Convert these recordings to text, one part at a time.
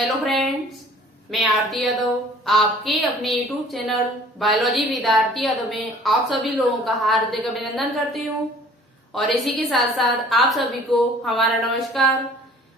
Hello friends, मैं आरती यादव आपके अपने YouTube channel biology with Aarti Yadav में आप सभी लोगों का हार्दिक अभिनंदन करती हूँ और इसी के साथ साथ आप सभी को हमारा नमस्कार।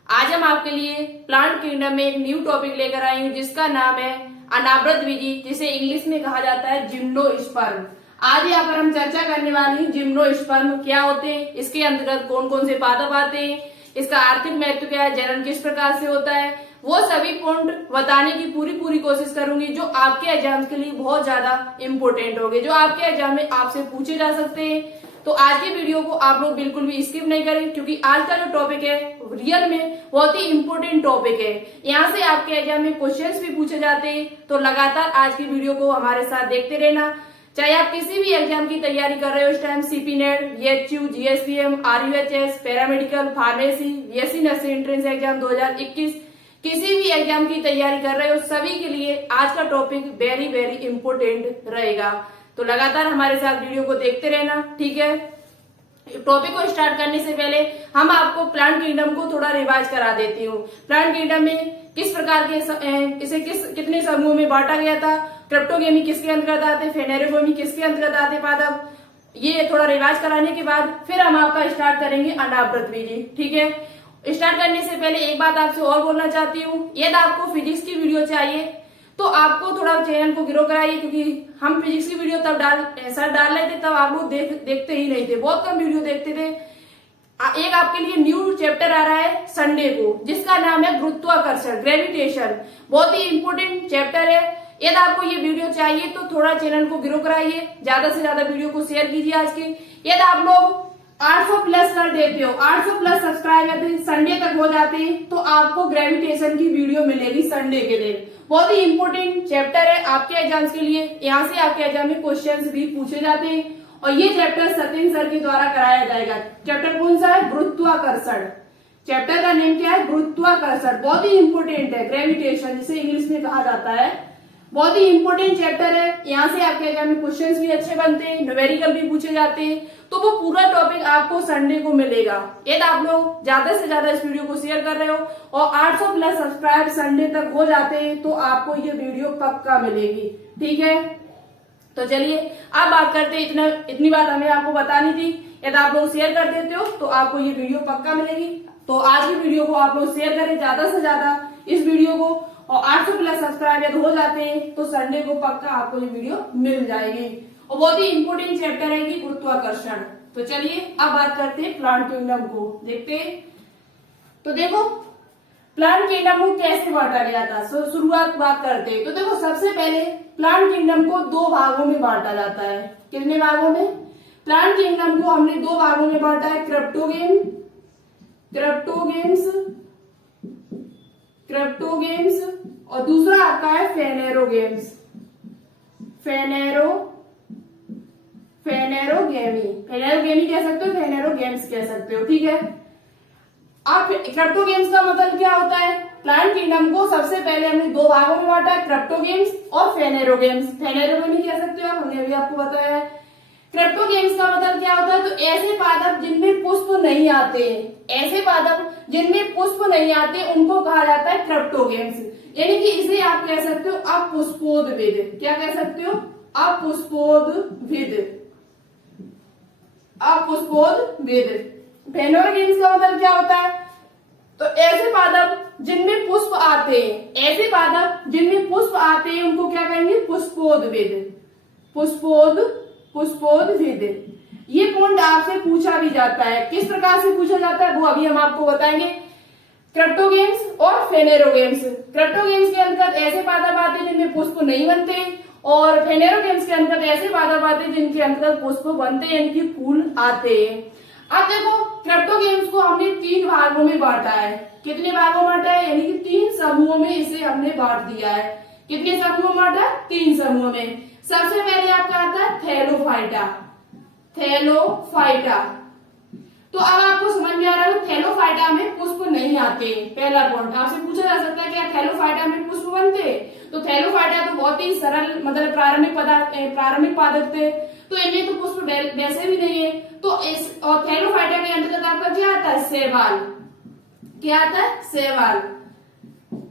आज हम आपके लिए प्लांट किंगडम में एक न्यू टॉपिक लेकर आई हूँ जिसका नाम है अनावृत बीजी, जिसे इंग्लिश में कहा जाता है जिम्नोस्पर्म। आज यहाँ पर हम चर्चा करने वाली हूँ जिम्नोस्पर्म क्या होते हैं, इसके अंतर्गत कौन कौन से पादप आते हैं, इसका आर्थिक महत्व क्या है, जनन किस प्रकार से होता है, वो सभी पॉइंट बताने की पूरी कोशिश करूंगी जो आपके एग्जाम के लिए बहुत ज्यादा इम्पोर्टेंट होंगे, जो आपके एग्जाम में आपसे पूछे जा सकते हैं। तो आज की वीडियो को आप लोग बिल्कुल भी स्किप नहीं करें, क्योंकि आज का जो टॉपिक है रियल में बहुत ही इम्पोर्टेंट टॉपिक है। यहाँ से आपके एग्जाम में क्वेश्चंस भी पूछे जाते हैं, तो लगातार आज की वीडियो को हमारे साथ देखते रहना। चाहे आप किसी भी एग्जाम की तैयारी कर रहे हो इस time, CP NET, BHU, GSPM, RUHS, paramedical, pharmacy, BSc nursing entrance exam 2021, किसी भी एग्जाम की तैयारी कर रहे हो, सभी के लिए आज का टॉपिक वेरी इम्पोर्टेंट रहेगा। तो लगातार हमारे साथ वीडियो को देखते रहना, ठीक है। टॉपिक को स्टार्ट करने से पहले हम आपको प्लांट किंगडम को थोड़ा रिवाइज करा देती हूँ। प्लांट किंगडम में किस प्रकार के इसे कितने समूह में बांटा गया था, क्रिप्टोगेमी किसके अंतर्गत आते, फेनेरोगेमी किसके अंतर्गत आते पादप, ये थोड़ा रिवाइज कराने के बाद फिर हम आपका स्टार्ट करेंगे अनावृत बीजी, ठीक है। स्टार्ट करने से पहले एक बात आपसे और बोलना चाहती हूँ, यदि आपको फिजिक्स की वीडियो चाहिए तो आपको थोड़ा चैनल को ग्रो कराइए, क्योंकि हम फिजिक्स की वीडियो तब डाल रहे थे तब आप लोग देखते ही नहीं थे, बहुत कम वीडियो देखते थे। एक आपके लिए न्यू चैप्टर आ रहा है संडे को, जिसका नाम है गुरुत्वाकर्षण, ग्रेविटेशन, बहुत ही इंपोर्टेंट चैप्टर है। यदि आपको ये वीडियो चाहिए तो थोड़ा चैनल को ग्रो कराइए, ज्यादा से ज्यादा वीडियो को शेयर कीजिए आज की। यदि आप लोग 800 प्लस कर देते हो, 800 प्लस सब्सक्राइबर संडे तक हो जाते हैं, तो आपको ग्रेविटेशन की वीडियो मिलेगी संडे के दिन। बहुत ही इंपोर्टेंट चैप्टर है आपके एग्जाम्स के लिए, यहाँ से आपके एग्जाम में क्वेश्चंस भी पूछे जाते हैं और ये चैप्टर सत्येंद्र सर के द्वारा कराया जाएगा। चैप्टर कौन सा है? गुरुत्वाकर्षण। चैप्टर का नेम क्या है? गुरुत्वाकर्षण। बहुत ही इंपोर्टेंट है, ग्रेविटेशन जिसे इंग्लिश में कहा जाता है। बहुत ही इंपोर्टेंट चैप्टर है, यहाँ से आपके एग्जाम में क्वेश्चंस भी अच्छे बनते हैं, न्यूमेरिकल भी पूछे जाते हैं। तो वो पूरा टॉपिक आपको संडे को मिलेगा। यदि आप लोग ज्यादा से ज्यादा इस वीडियो को शेयर कर रहे हो और 800 प्लस सब्सक्राइब संडे तक हो जाते हैं, तो आपको ये वीडियो पक्का मिलेगी, ठीक है। तो चलिए अब बात करते हैं, इतनी बात हमें आपको बतानी थी। यदि आप लोग शेयर कर देते हो तो आपको ये वीडियो पक्का मिलेगी। तो आज की वीडियो को आप लोग शेयर करें ज्यादा से ज्यादा इस वीडियो को, और 800 प्लस सब्सक्राइबर हो जाते हैं तो संडे को पक्का आपको ये वीडियो मिल जाएगी। और बहुत ही इंपोर्टेंट चैप्टर है कि गुरुत्वाकर्षण। तो चलिए अब बात करते हैं प्लांट किंगडम को, देखते हैं। तो देखो प्लांट किंगडम को कैसे बांटा गया था, शुरुआत बात करते हैं। तो देखो सबसे पहले प्लांट किंगडम को 2 भागों में बांटा जाता है। कितने भागों में? प्लांट किंगडम को हमने 2 भागों में बांटा है, क्रिप्टोगेम्स और दूसरा आपका है फेनेरोगेम्स, फेनेरोगेमी कह सकते हो, फेनेरोगेम्स कह सकते हो, ठीक है। अब क्रिप्टोगेम्स का मतलब क्या होता है? प्लांट किंगडम को सबसे पहले हमने 2 भागों में बांटा है, क्रिप्टोगेम्स और फेनेरोगेम्स। फेनेरोगेमी कह सकते हो आप, हमने अभी आपको बताया है। क्रिप्टोगेम्स का मतलब क्या होता है? तो ऐसे पादप जिनमें पुष्प नहीं आते, ऐसे पादप जिनमें पुष्प नहीं आते उनको कहा जाता है क्रिप्टोगेम्स। यानी कि इसे आप कह सकते हो अपुष्पोद्भिद। क्या कह सकते हो? अपुष्पोद्भिद। फेनेरोगेम्स का मतलब क्या होता है? तो ऐसे पादप जिनमें पुष्प आते हैं, ऐसे पादप जिनमें पुष्प आते हैं उनको क्या कहेंगे? पुष्पोद्भिद। पुष्पोद्भिद। ये पॉइंट आपसे पूछा भी जाता है, किस प्रकार से पूछा जाता है वो अभी हम आपको बताएंगे। क्रिप्टोगेम्स और फेनेरोगेम्स। क्रिप्टोगेम्स के अंतर्गत ऐसे पादप आते हैं जिनमें पुष्प नहीं बनते, और फेनेरोगेम्स के अंतर्गत ऐसे पादप आते हैं जिनके अंतर्गत पुष्प बनते हैं, यानी कि फूल आते हैं। अब देखो क्रिप्टोगेम्स को हमने 3 भागों में बांटा है। कितने भागों में बांटा है? यानी कि 3 समूहों में इसे हमने बांट दिया है। कितने समूहों में बांटा? 3 समूहों में। सबसे पहले आपका आता है थैलोफाइटा। तो अब आपको समझ में आ रहा है, थैलोफाइटा में पुष्प नहीं आते। पहला पॉइंट आपसे पूछा जा सकता है क्या थैलोफाइटा में पुष्प बनते? तो थैलोफाइटा तो बहुत ही सरल मतलब प्रारंभिक पादप थे, तो इनमें तो पुष्प वैसे भी नहीं है। तो इस और थैलोफाइटा के अंतर्गत आपका क्या आता है? शैवाल। क्या आता है? शैवाल।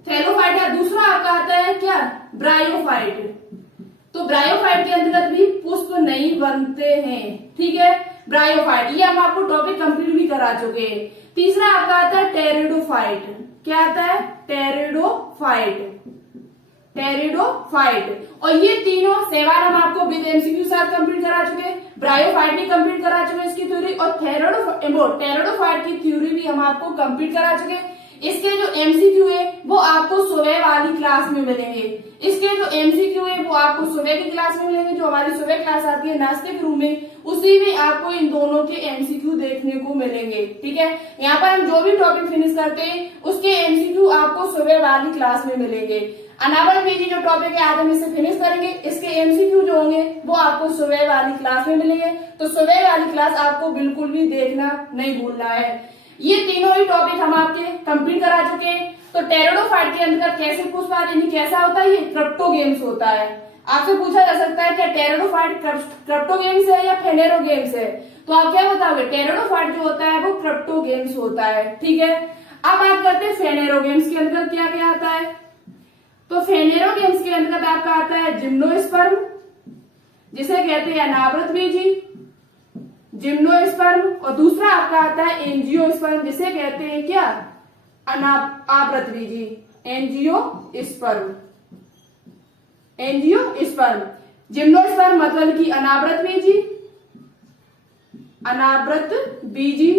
थैलोफाइट है। दूसरा आपका आता है क्या, ब्रायोफाइट। तो ब्रायोफाइट के अंतर्गत भी पुष्प नहीं बनते हैं, ठीक है, ब्रायोफाइट। ये हम आपको टॉपिक कंप्लीट भी करा चुके हैं। तीसरा आपका आता है टेरिडोफाइट। क्या आता है, टेरिडोफाइट, टेरिडोफाइट। और ये तीनों सवाल हम आपको विद एमसीक्यू साथ कंप्लीट करा चुके हैं। ब्रायोफाइट भी कंप्लीट करा चुके हैं इसकी थ्योरी, और टेरिडोफाइट की थ्योरी भी हम आपको कंप्लीट करा चुके हैं। इसके जो एमसीक्यू है वो आपको सुबह वाली क्लास में मिलेंगे। इसके जो एमसीक्यू है वो आपको सुबह की क्लास में मिलेंगे, जो हमारी सुबह क्लास आती है नाश्ते के रूम में, उसी में आपको इन दोनों के एमसीक्यू देखने को मिलेंगे, ठीक है। यहाँ पर हम जो भी टॉपिक फिनिश करते हैं उसके एमसीक्यू आपको सुबह वाली क्लास में मिलेंगे। अनावरण बीजी जो टॉपिक है आज हम इसे फिनिश करेंगे, इसके एमसीक्यू जो होंगे वो आपको सुबह वाली क्लास में मिलेंगे। तो सुबह वाली क्लास आपको बिल्कुल भी देखना नहीं भूलना है। ये तीनों ही टॉपिक हम आपके कंप्लीट करा चुके हैं। तो टेरिडोफाइट के अंदर कैसे पुष्प आदि कैसा होता है, ये क्रिप्टोगेम्स होता है। आपसे पूछा जा सकता है क्या टेरिडोफाइट क्रिप्टोगेम्स है या फेनेरोगेम्स है, तो आप क्या बताओगे, टेरिडोफाइट जो होता है वो क्रिप्टोगेम्स होता है, ठीक है। अब बात करते हैं फेनेरोगेम्स के अंदर क्या क्या आता है। तो फेनेरोगेम्स के अंतर्गत आपका आता है जिम्नोस्पर्म, जिसे कहते हैं अनावृत बीजी, जिम्नोस्पर्म। और दूसरा आपका आता है एंजियोस्पर्म, जिसे कहते हैं क्या, आवृत बीजी, एंजियोस्पर्म, एंजियोस्पर्म। जिम्नोस्पर्म मतलब कि अनावृत बीजी, अनावृत बीजी,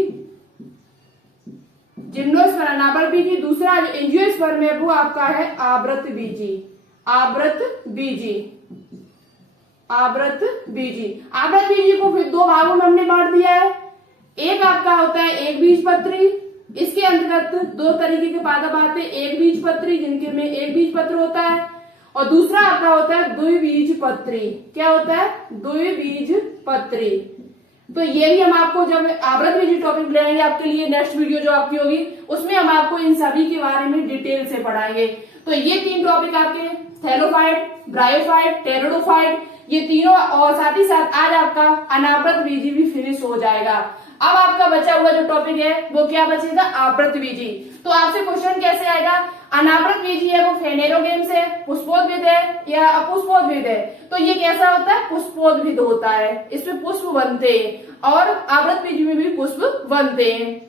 जिम्नोस्पर्म अनावृत बीजी। दूसरा जो एंजियोस्पर्म है वो आपका है आवृत बीजी, आवृत बीजी, आवृत बीजी। आवृत बीजी को फिर दो भागों में हमने बांट दिया है। एक आपका होता है एक बीजपत्री, इसके अंतर्गत दो तरीके के पादप आते हैं, एक बीजपत्री जिनके में एक बीजपत्र होता है, और दूसरा आपका होता है द्विबीजपत्री। क्या होता है, द्विबीजपत्री। तो ये भी हम आपको जब आवृत बीजी टॉपिक लेंगे आपके लिए, नेक्स्ट वीडियो जो आपकी होगी उसमें हम आपको इन सभी के बारे में डिटेल से पढ़ाएंगे। तो ये तीन टॉपिक आपके थैलोफाइट, ब्रायोफाइट, टेरिडोफाइट, ये तीनों, और साथ ही साथ आज आपका अनावृत बीजी भी फिनिश हो जाएगा। अब आपका बचा हुआ जो टॉपिक है वो क्या बचेगा, आवृत बीजी। तो आपसे क्वेश्चन कैसे आएगा, अनावृत बीजी है वो फेनेरोगेम्स है, पुष्पोद्भिद है या अपुष्पोद्भिद है, तो ये कैसा होता है, पुष्पोद्भिद होता है, इसमें पुष्प बनते हैं, और आवृत बीजी में भी पुष्प बनते हैं।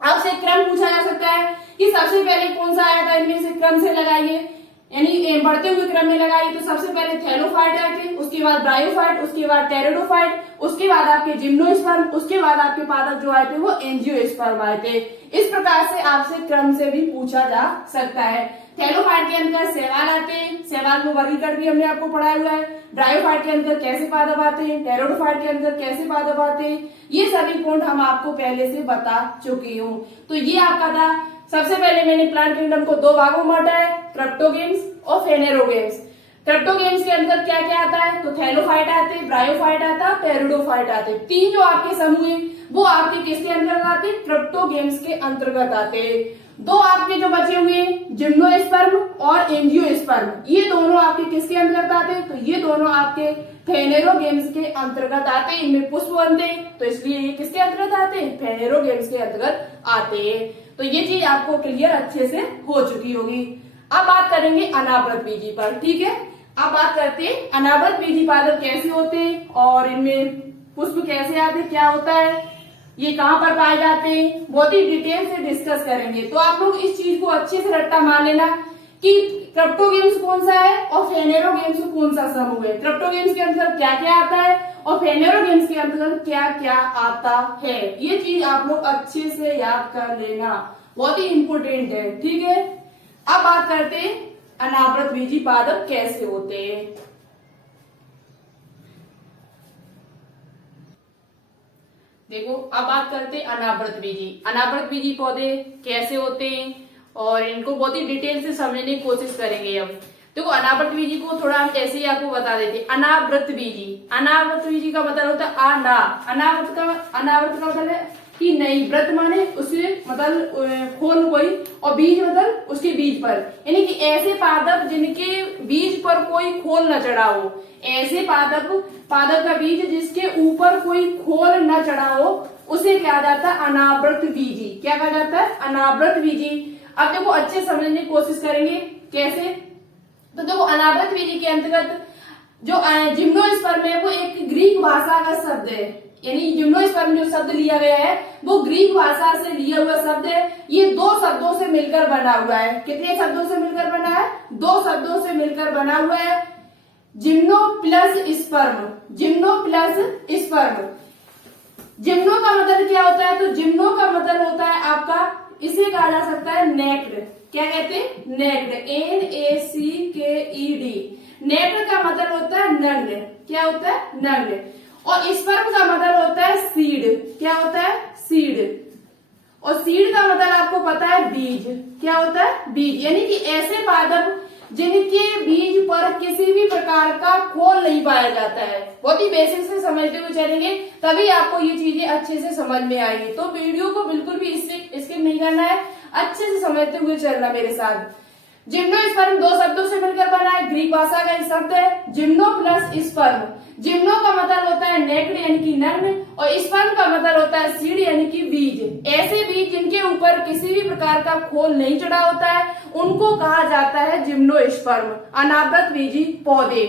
आपसे क्रम पूछा जा सकता है कि सबसे पहले कौन सा आया था, इनमें से क्रम से लगाइए, यानी बढ़ते हुए क्रम में लगाइए। तो सबसे पहले थैलोफाइट आए थे, उसके बाद ब्रायोफाइट, उसके बाद टेरिडोफाइट, उसके बाद आपके जिम्नोस्पर्म, उसके बाद आपके पादप जो आए थे वो एंजियोस्पर्म आए थे। इस प्रकार से आपसे क्रम से भी पूछा जा सकता है। थैलोफाइट के अंदर सवाल आते हैं, सवाल में वर्गीकरण भी हमने आपको पढ़ाया हुआ है। ब्रायोफाइट के अंदर कैसे पादप आते हैं, टेरिडोफाइट के अंदर कैसे पादप आते हैं, ये सभी पॉइंट हम आपको पहले से बता चुकी हूँ। तो ये आपका था, सबसे पहले मैंने प्लांट किंगडम को दो भागों में बांटा है, क्रिप्टोगेम्स और फेनेरोगेम्स। क्रिप्टोगेम्स के अंदर क्या क्या आता है, तो थैलोफाइट आते हैं, ब्रायोफाइट आता है, टेरिडोफाइट आते हैं। तीन जो आपके समूह है वो आपके किसके अंतर्गत आते हैं, क्रिप्टोगेम्स के अंतर्गत आते हैं। दो आपके जो बचे हुए हैं जिम्नोस्पर्म और एंजियोस्पर्म, ये दोनों आपके किसके अंतर्गत आते हैं, तो ये दोनों आपके फेनेरोगेम्स के अंतर्गत आते हैं। इनमें पुष्प बनते हैं, तो इसलिए ये किसके अंतर्गत आते हैं, फेनेरोगेम्स के अंतर्गत आते हैं। तो ये चीज आपको क्लियर अच्छे से हो चुकी होगी। अब बात करेंगे अनावृत बीजी पर, ठीक है। अब बात करते हैं अनावृत बीजी पादप कैसे होते हैं और इनमें पुष्प कैसे आते हैं, क्या होता है, ये कहाँ पर पाए जाते हैं, बहुत ही डिटेल से डिस्कस करेंगे। तो आप लोग इस चीज को अच्छे से रट्टा मान लेना कि क्रिप्टोगेम्स कौन सा है और फेनेरोगेम्स कौन सा समूह है, क्रिप्टोगेम्स के अंदर क्या क्या आता है और फेनेरोगेम्स के अंतर्गत क्या क्या आता है। ये चीज आप लोग अच्छे से याद कर लेना, बहुत ही इंपोर्टेंट है, ठीक है। अब बात करते हैं अनावृत बीजी पादप कैसे होते हैं। देखो अब बात करते हैं अनावृत बीजी। अनावृत बीजी पौधे कैसे होते हैं और इनको बहुत ही डिटेल से समझने की कोशिश करेंगे। अब देखो अनावृत बीजी को थोड़ा हम ऐसे ही आपको बता देते हैं। अनावृत बीजी, अनावृत बीजी का मतलब होता है अना, अनावृत का मतलब है कि नहीं, व्रत माने उसके मतलब खोल कोई, और बीज मतलब उसके बीज पर, यानी कि ऐसे पादप जिनके बीज पर कोई खोल न चढ़ा हो, ऐसे पादप का बीज जिसके ऊपर कोई खोल न चढ़ा हो, उसे क्या जाता है, अनावृत बीजी। क्या कहा जाता है, अनावृत बीजी। अब देखो अच्छे समझने की कोशिश करेंगे कैसे। तो देखो अनावृत बीजी के अंतर्गत जो जिम्नोस्पर्म है वो एक ग्रीक भाषा का शब्द है, यानी जिम्नोस्पर्म जो शब्द लिया गया है वो ग्रीक भाषा से लिया हुआ शब्द है। ये 2 शब्दों से मिलकर बना हुआ है। कितने शब्दों से मिलकर बना है? 2 शब्दों से मिलकर बना हुआ है। Gymno plus sperm, gymno plus sperm. Gymno का मतलब क्या होता है? तो जिम्नो का मतलब होता है आपका, इसे कहा जा सकता है नेक्ड। क्या कहते हैं? Necked, NACKED। नेक्ड का मतलब होता है नग्न। क्या होता है? नग्न। और स्पर्म का मतलब होता है सीड। क्या होता है? सीड। और सीड का मतलब आपको पता है बीज। क्या होता है? बीज। यानी कि ऐसे पादप जिनके बीज पर किसी भी प्रकार का खोल नहीं पाया जाता है। बहुत ही बेसिक से समझते हुए चलेंगे तभी आपको ये चीजें अच्छे से समझ में आएंगी। तो वीडियो को बिल्कुल भी स्किप नहीं करना है, अच्छे से समझते हुए चलना मेरे साथ। जिम्नोस्पर्म 2 शब्दों से मिलकर बना है, ग्रीक भाषा का शब्द है जिम्नो प्लस स्पर्म। जिम्नो का मतलब होता है नेक्ड यानी कि नग्न, और स्पर्म का मतलब होता है सीड यानी कि बीज। ऐसे बीज जिनके ऊपर किसी भी प्रकार का खोल नहीं चढ़ा होता है उनको कहा जाता है जिम्नोस्पर्म, अनावृत बीजी पौधे।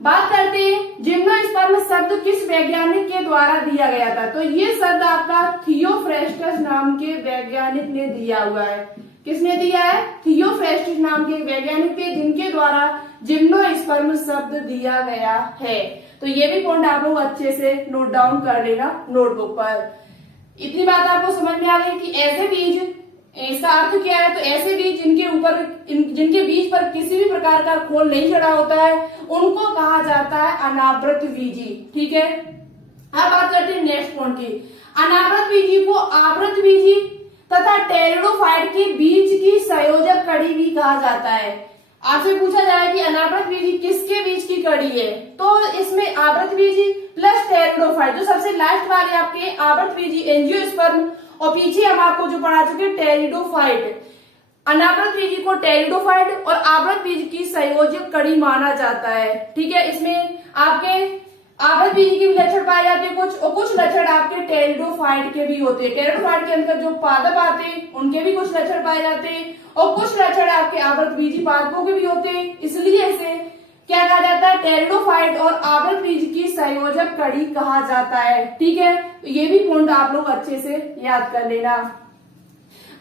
बात करते हैं जिम्नोस्पर्म शब्द किस वैज्ञानिक के द्वारा दिया गया था। तो ये शब्द आपका थियोफ्रेस्टस नाम के वैज्ञानिक ने दिया हुआ है। किसने दिया है? थियोफ्रेस्टस नाम के वैज्ञानिक थे जिनके द्वारा जिम्नोस्पर्म शब्द दिया गया है। तो ये भी पॉइंट आप लोग अच्छे से नोट डाउन कर लेना नोटबुक पर। इतनी बात आपको समझ में आ गई कि ऐसे बीज, इसका अर्थ क्या है? तो ऐसे बीज जिनके बीज पर किसी भी प्रकार का खोल नहीं चढ़ा होता है उनको कहा जाता है अनावृत बीजी। ठीक है, अब बात करते हैं नेक्स्ट पॉइंट की। अनावृत बीजी को आवृत बीजी तथा टेरिडोफाइट के बीज की संयोजक कड़ी भी कहा जाता है। आपसे पूछा जाए कि अनावृत बीजी किसके बीज की कड़ी है, तो इसमें आवृत बीजी प्लस टेरिडोफाइट, जो सबसे लास्ट वाले आपके आवृत बीजी एंजियोस्पर्म, और पीछे हम आपको जो पढ़ा चुके टेरिडोफाइट। अनावृत बीजी को टेरिडोफाइट और आवृत बीज की संयोजक कड़ी माना जाता है। ठीक है, इसमें आपके आवृत बीज की भी लक्षण पाए जाते हैं कुछ, और कुछ लक्षण आपके टेरिडोफाइट के भी होते हैं। टेरिडोफाइट के अंदर जो पादप आते हैं उनके भी कुछ लक्षण पाए जाते हैं, और कुछ लक्षण आपके आवृत बीजी पादपों के भी होते हैं। इसलिए इसे क्या कहा जाता है? टेरिडोफाइट और आवृत बीज की संयोजक कड़ी कहा जाता है। ठीक है, तो ये भी पॉइंट आप लोग अच्छे से याद कर लेना।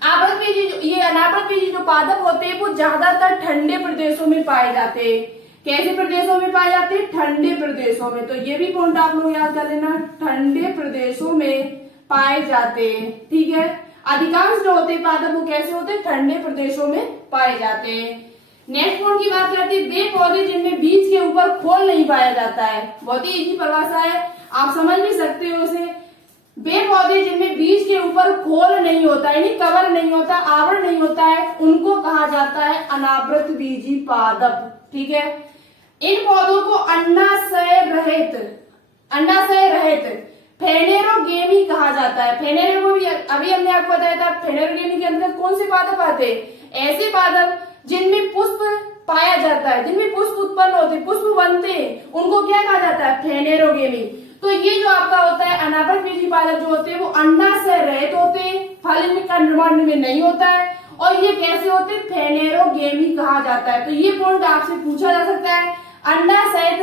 आवृत बीजी, ये अनावृत बीजी जो पादप होते हैं वो ज्यादातर ठंडे प्रदेशों में पाए जाते हैं। कैसे प्रदेशों में पाए जाते हैं? ठंडे प्रदेशों में। तो ये भी पॉइंट आप लोग याद कर लेना, ठंडे प्रदेशों में पाए जाते हैं। ठीक है, अधिकांश जो होते हैं पादप वो कैसे होते हैं? ठंडे प्रदेशों में पाए जाते हैं। नेक्स्ट पॉइंट की बात करते हैं वे पौधे जिनमें बीज के ऊपर खोल नहीं पाया जाता है। बहुत ही इजी परिभाषा है, आप समझ भी सकते हो इसे। वे पौधे जिनमें बीज के ऊपर खोल नहीं होता है, यानी कवर नहीं होता, आवरण नहीं होता है, उनको कहा जाता है अनावृत बीजी पादप। ठीक है, इन पौधों को अंडाशय रहित फेनेरोगेमी कहा जाता है। फेनेरोगेमी अभी हमने आपको बताया था। फेनेरोगेमी के अंदर कौन से पादप आते हैं? ऐसे पादप जिनमें पुष्प पाया जाता है, जिनमें पुष्प उत्पन्न होते, पुष्प बनते हैं, उनको क्या कहा जाता है? फेनेरोगेमी। तो ये जो आपका होता है अनावृत बीजी पादप जो होते हैं वो अंडाशय रहित होते हैं, फल का निर्माण इनमें नहीं होता है, और ये कैसे होते हैं? फेनेरोगेमी कहा जाता है। तो ये पॉइंट आपसे पूछा जा सकता है, अंडाशय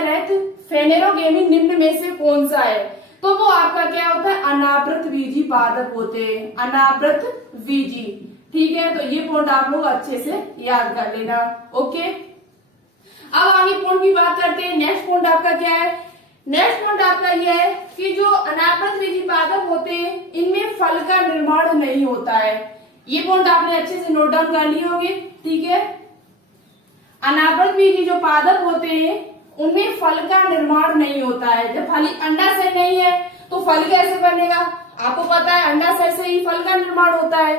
रहित फेनेरोगेमी निम्न में से कौन सा है? तो वो आपका क्या होता है? अनावृत बीजी पादप होते हैं, अनावृत बीजी। ठीक है, तो ये पॉइंट आप लोग अच्छे से याद कर लेना। ओके, अब आगे पॉइंट की बात करते हैं। नेक्स्ट पॉइंट आपका क्या है? नेक्स्ट पॉइंट आपका यह है कि जो अनावृत बीजी पादप होते हैं इनमें फल का निर्माण नहीं होता है। ये पॉइंट आपने अच्छे से नोट डाउन कर लिए होंगे। ठीक है, अनावृत बीजी जो पादप होते हैं उनमें फल का निर्माण नहीं होता है। जब फल अंडाशय नहीं है तो फल कैसे बनेगा? आपको पता है अंडाशय से ही फल का निर्माण होता है।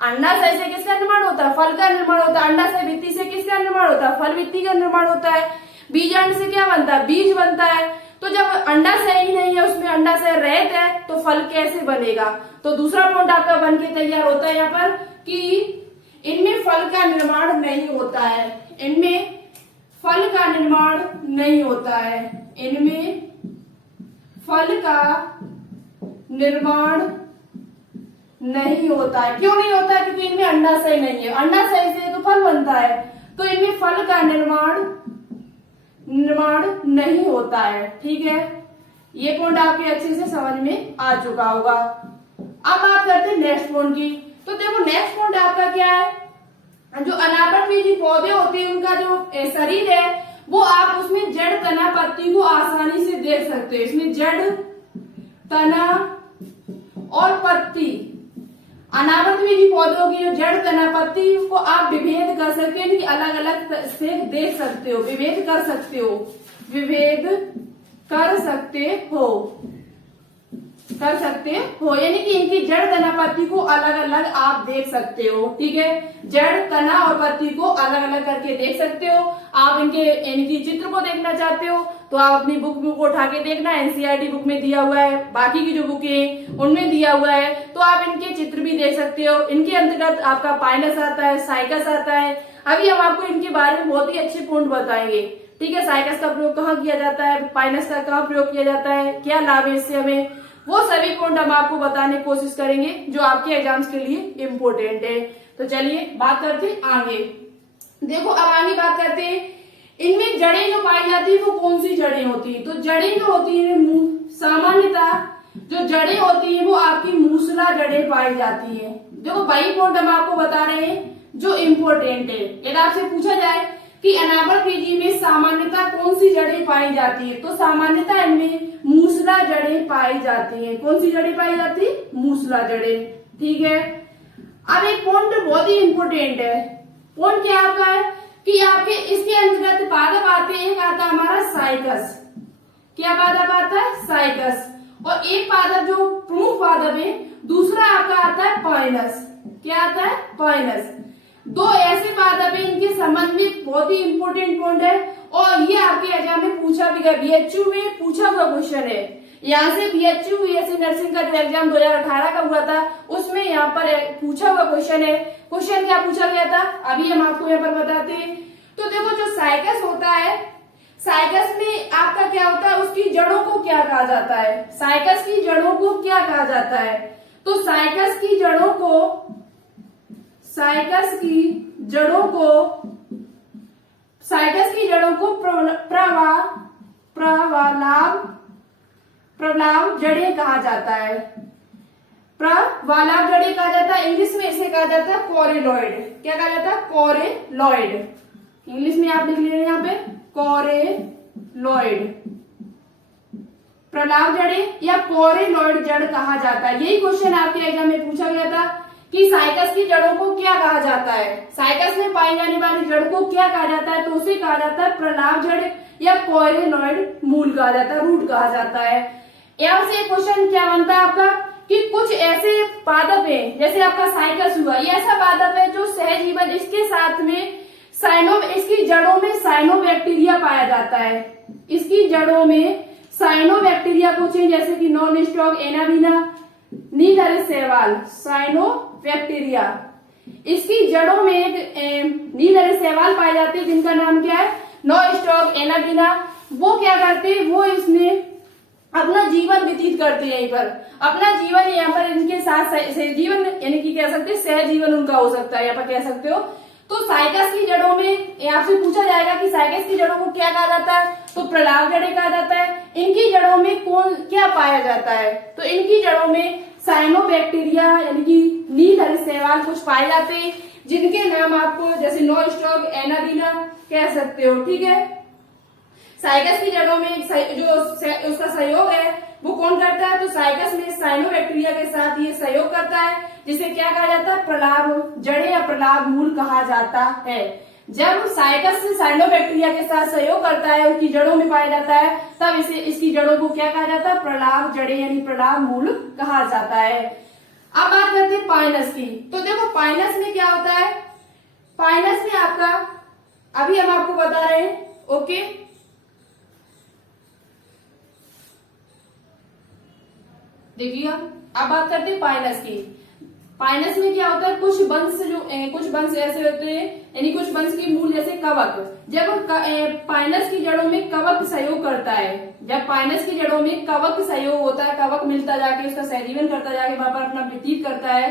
अंडाशय से किसका निर्माण होता है? फल का निर्माण होता है। अंडाशय भित्ति से किसका निर्माण होता है? फल भित्ति का निर्माण होता है। बीजांड से क्या बनता है? बीज बनता है। तो जब अंडाशय ही नहीं है, उसमें अंडाशय रहित है, तो फल कैसे बनेगा? तो दूसरा पॉइंट आपका बन के तैयार होता है यहाँ पर कि इनमें फल का निर्माण नहीं होता है। इनमें फल का निर्माण नहीं होता है। इनमें फल का निर्माण नहीं होता है। क्यों नहीं होता है? क्योंकि इनमें अंडाशय नहीं है। अंडाशय से तो फल बनता है, तो इनमें फल का निर्माण नहीं होता है। ठीक है, ये पॉइंट आपके अच्छे से समझ में आ चुका होगा। अब बात करते हैं नेक्स्ट पॉइंट की। तो देखो नेक्स्ट पॉइंट आपका क्या है, जो अनावरणबीजी पौधे होते हैं उनका जो शरीर है वो आप उसमें जड़, तना, पत्ती को आसानी से देख सकते हो। इसमें जड़, तना और पत्ती, अनावरणबीजी पौधों की जो जड़, तना, पत्ती को आप विभेद कर सकते हो, यानी अलग अलग से देख सकते हो, विभेद कर सकते हो, विभेद कर सकते हो, यानी कि इनकी जड़, तना, पत्ती को अलग अलग आप देख सकते हो। ठीक है, जड़, तना और पत्ती को अलग अलग करके देख सकते हो। आप इनकी चित्र को देखना चाहते हो तो आप अपनी बुक को उठा के देखना, एनसीईआरटी बुक में दिया हुआ है, बाकी की जो बुक है उनमें दिया हुआ है, तो आप इनके चित्र भी देख सकते हो। इनके अंतर्गत आपका पाइनस आता है, साइकस आता है। अभी हम आपको इनके बारे में बहुत ही अच्छे पॉइंट बताएंगे। ठीक है, साइकस का प्रयोग कहाँ किया जाता है, पाइनस का कहाँ प्रयोग किया जाता है, क्या लाभ है इससे हमें, वो सभी पॉइंट हम आपको बताने की कोशिश करेंगे जो आपके एग्जाम्स के लिए इम्पोर्टेंट है। तो चलिए बात करते हैं आगे। देखो अब आगे बात करते हैं, इनमें जड़ें जो पाई जाती है वो कौन सी जड़ें होती है। तो जड़ें जो होती है सामान्यतः जो जड़ें होती है वो आपकी मूसला जड़ें पाई जाती है। देखो वही पॉइंट हम आपको बता रहे हैं जो इम्पोर्टेंट है। यदि आपसे पूछा जाए कि अनावरणबीजी में सामान्यतः कौन सी जड़ें पाई जाती है, तो सामान्यतः इनमें मूसला जड़ें पाई जाती हैं। कौन सी जड़ें पाई जाती है? मूसला जड़ें। ठीक है, अब एक पॉइंट बहुत ही इंपॉर्टेंट है। पॉइंट क्या आपका है कि आपके इसके अंतर्गत पादप आते हैं। एक आता है हमारा साइकस। क्या पादप आता है? साइकस। और एक पादप जो प्रमुख पादप है, दूसरा आपका आता है पाइनस। क्या आता है? पाइनस। दो ऐसे पादप है, इनके संबंध में बहुत ही इंपॉर्टेंट पॉइंट है और ये आपके एग्जाम में पूछा भी गया, बीएचयू में पूछा हुआ क्वेश्चन है। यहाँ से बीएचयू बीएससी नर्सिंग का जो एग्जाम 2018 का हुआ था उसमें यहाँ पर पूछा हुआ क्वेश्चन है। क्वेश्चन क्या पूछा गया था अभी हम आपको यहाँ पर बताते हैं। तो देखो जो साइकस होता है, साइकस में आपका क्या होता है, उसकी जड़ों को क्या कहा जाता है? साइकस की जड़ों को क्या कहा जाता है? तो साइकस की जड़ों को प्रवालाभ जड़ें कहा जाता है। प्रवालाभ जड़ें कहा जाता है। इंग्लिश में इसे कहा जाता है कोरेलॉइड। क्या कहा जाता है? कोरेलॉइड। इंग्लिश में आप लिख लीजिए यहाँ पे कोरेलॉइड, प्रलाभ जड़ें या कोरेलॉइड जड़ कहा जाता है। यही क्वेश्चन आपके एग्जाम में पूछा गया था कि साइकस की जड़ों को क्या कहा जाता है, साइकस में पाई जाने वाली जड़ को क्या कहा जाता है? तो उसे कहा जाता है प्रलाभ जड़ या कोरेलॉइड मूल कहा जाता है, रूट कहा जाता है। यहाँ से क्वेश्चन क्या बनता है आपका कि कुछ ऐसे पादप है, जैसे आपका साइकस हुआ, ये ऐसा पादप है जो सहजीवन, इसके साथ में इसकी जड़ों में साइनोबैक्टीरिया पाया जाता है। इसकी जड़ों में साइनोबैक्टीरिया कुछ है, जैसे कि नॉन स्टॉक एनाबिना नीलहरे शैवाल, साइनोबैक्टीरिया। इसकी जड़ों में एक नीलहरे शैवाल पाए जाते हैं जिनका नाम क्या है? Non stock Anabaena. वो क्या करते हैं, वो इसमें अपना जीवन व्यतीत करते हैं, यहीं पर अपना जीवन यहाँ पर इनके साथ जीवन, यानी कि कह सकते हैं सहजीवन उनका हो सकता है, यहाँ पर कह सकते हो। तो साइकस की जड़ों में आपसे पूछा जाएगा कि साइकस की जड़ों को क्या कहा जाता है? तो प्रलाभ जड़ें कहा जाता है। इनकी जड़ों में क्या पाया जाता है? तो इनकी जड़ों में साइनोबैक्टीरिया यानी कि नीलहरे शैवाल कुछ पाए जाते हैं, जिनके नाम आपको जैसे नॉन स्टॉक एनाबिना कह सकते हो। ठीक है, साइकस की जड़ों में जो उसका सहयोग है वो कौन करता है? तो साइकस में साइनोबैक्टीरिया के साथ ये सहयोग करता है, जिसे क्या कहा जाता है? प्रलाभ जड़ें या प्रलाभ मूल कहा जाता है। जब साइकस साइनोबैक्टीरिया के साथ सहयोग करता है, उसकी जड़ों में पाया जाता है, तब इसकी जड़ों को क्या कहा जाता है? प्रलाभ जड़ें यानी प्रलाभ मूल कहा जाता है। अब बात करते हैं पाइनस की। तो देखो पाइनस में क्या होता है? पाइनस में आपका अभी हम आपको बता रहे हैं, ओके। देखिए अब बात करते हैं पाइनस की। पाइनस में क्या होता है, कुछ वंश ऐसे होते हैं, यानी कुछ वंश के मूल जैसे कवक, जब पाइनस की जड़ों में कवक सहयोग करता है, जब पाइनस की जड़ों में कवक सहयोग होता है, कवक मिलता जाके उसका सहजीवन करता जाके वहां पर अपना व्यतीत करता है,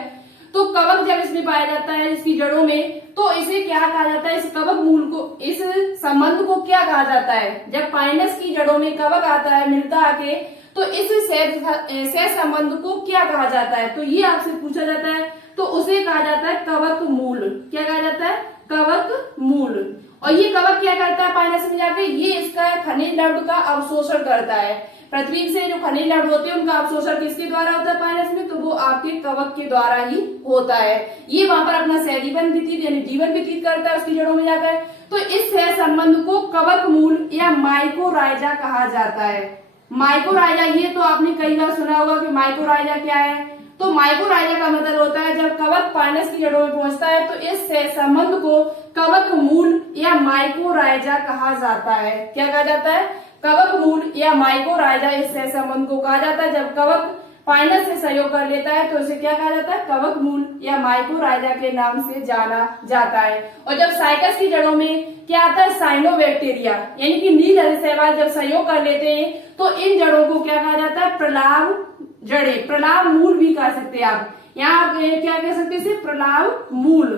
तो कवक जब इसमें पाया जाता है इसकी जड़ों में, तो इसे क्या कहा जाता है, इस कवक मूल को, इस संबंध को क्या कहा जाता है, जब पाइनस की जड़ों में कवक आता है मिलता आके, तो इस सह संबंध को क्या कहा जाता है, तो ये आपसे पूछा जाता है, तो उसे कहा जाता है कवक मूल। क्या कहा जाता है, कवक मूल। और ये कवक क्या करता है पाइनस में जाके, ये इसका खनिज लवण का अवशोषण करता है। पृथ्वी से जो खनिज लवण होते हैं उनका अवशोषण किसके द्वारा होता है पाइनस में, तो वो आपके कवक के द्वारा ही होता है। ये वहां पर अपना सहजीवन व्यतीत यानी जीवन व्यतीत करता है उसकी जड़ों में जाकर। तो इस सह संबंध को कवक मूल या माइकोराइजा कहा जाता है। माइकोराइजा, ये तो आपने कई बार सुना होगा कि माइकोराइजा क्या है। तो माइकोराइजा का मतलब होता है जब कवक पाइनस की जड़ों में पहुंचता है तो इस संबंध को कवक मूल या माइकोराइजा कहा जाता है। क्या कहा जाता है, कवक मूल या माइकोराइजा, इस संबंध को कहा जाता है। जब कवक पाइनस से सहयोग कर लेता है तो उसे क्या कहा जाता है, कवक मूल या माइकोराइजा के नाम से जाना जाता है। और जब साइकस की जड़ों में क्या आता है, साइनोबैक्टीरिया यानी कि नील हरे शैवाल जब सहयोग कर लेते हैं तो इन जड़ों को क्या कहा जाता है, प्रलाव जड़ें, प्रलाव मूल भी कह सकते हैं आप। यहाँ आप क्या कह सकते हैं, प्रलाव मूल,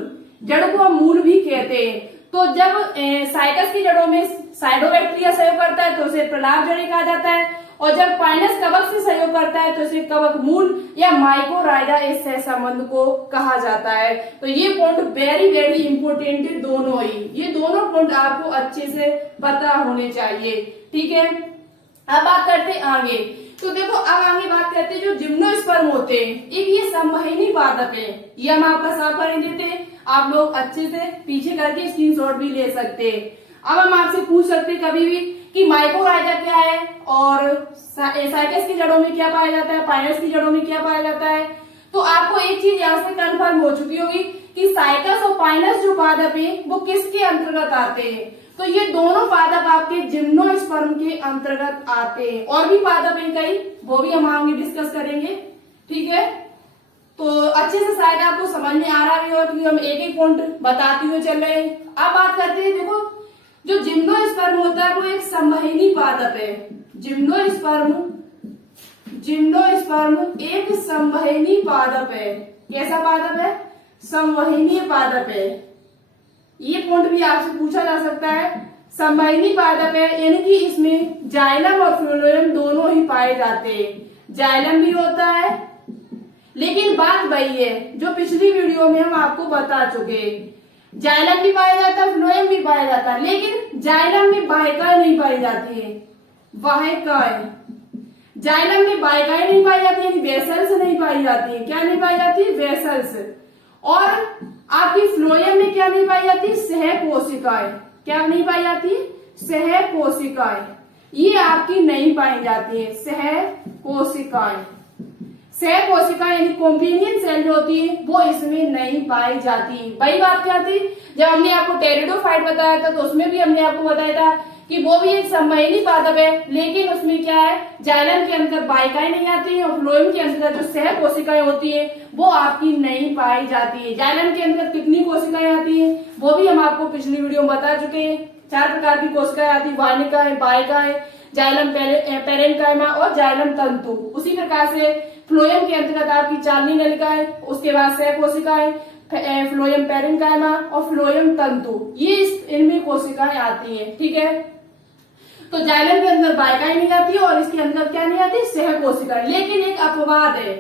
जड़ को हम मूल भी कहते हैं। तो जब साइकस की जड़ों में साइनोबैक्टीरिया सहयोग करता है तो उसे प्रलाव जड़ें कहा जाता है। और जब पाइनस कवक से सहयोग करता है तो इसे कवक मूल या माइकोराइजा इस सह संबंध को कहा जाता है। तो ये पॉइंट वेरी वेरी इंपोर्टेंट है दोनों ही, ये दोनों पॉइंट आपको अच्छे से पता होने चाहिए। ठीक है, अब बात करते हैं आगे। तो देखो अब आगे बात करते हैं जो जिम्नोस्पर्म होते हैं, एक ये संवहनी पादप है। ये हम आपका साफ कर देते हैं, आप लोग अच्छे से पीछे करके स्क्रीनशॉट भी ले सकते हैं। अब हम आपसे पूछ सकते हैं कभी भी कि माइकोराइजा क्या है और साइकस की जड़ों में क्या पाया जाता है, पाइनस की जड़ों में क्या पाया जाता है। तो आपको एक चीज यहाँ से कंफर्म हो चुकी होगी कि साइकस और पाइनस जो पादप है वो किसके अंतर्गत आते हैं, तो ये दोनों पादप आपके जिम्नोस्पर्म के अंतर्गत आते हैं। और भी पादप हैं कई, वो भी हम आगे डिस्कस करेंगे। ठीक है, तो अच्छे से शायद आपको समझ में आ रहा भी हो क्योंकि हम एक एक पॉइंट बताते हुए चल रहे हैं। अब बात करते हैं, देखो जो जिम्नोस्पर्म होता है वो एक संवहनी पादप है। जिम्नोस्पर्म एक संवहनी पादप है। कैसा पादप है, संवहनी पादप है। ये पॉइंट भी आपसे पूछा जा सकता है। संवहनी पादप है यानी कि इसमें जाइलम और फ्लोएम दोनों ही पाए जाते हैं। जाइलम भी होता है, लेकिन बात वही है जो पिछली वीडियो में हम आपको बता चुके हैं, जाइलम भी पाया जाता है, फ्लोएम भी पाया जाता है, लेकिन जाइलम में वाहिकाएं नहीं पाई जाती है। वाहिकाएं, जाइलम में वाहिकाएं नहीं पाई जाती है, वेसल्स नहीं पाई जाती है। क्या नहीं पाई जाती, वेसल्स। और आपकी फ्लोएम में क्या नहीं पाई जाती, सह कोशिकाएं। क्या नहीं पाई जाती, सह कोशिकाएं, ये आपकी नहीं पाई जाती है। सह कोशिकाएं, सह कोशिकाएं यानी कॉम्प्लेनियन सेल जो होती है वो इसमें नहीं पाई जाती। वही बात क्या थी जब हमने आपको टेरिडोफाइट बताया था, तो उसमें भी हमने आपको बताया था कि वो भी एक संवहनी पादप है, लेकिन उसमें क्या है, जाइलम के अंदर वाहिकाएं नहीं आती है और फ्लोएम के अंदर जो सह कोशिकाएं होती है वो आपकी नहीं पाई जाती है। जाइलम के अंदर कितनी कोशिकाएं आती है वो भी हम आपको पिछली वीडियो में बता चुके हैं। 4 प्रकार की कोशिकाएं आती है, वाहिकाएं, वाहिकाएं, जाइलम पेरेन्काइमा और जाइलम तंतु। उसी प्रकार से फ्लोएम के अंतर्गत आपकी चालनी नलिकाएं, उसके बाद सह कोशिकाएं, फ्लोएम पेरेन्काइमा और फ्लोएम तंतु, ये इनमें कोशिकाएं आती हैं। ठीक है, तो जाइलम के अंदर वाहिकाएं नहीं आती और इसके अंदर क्या नहीं आती, सह कोशिकाएं। लेकिन एक अपवाद है,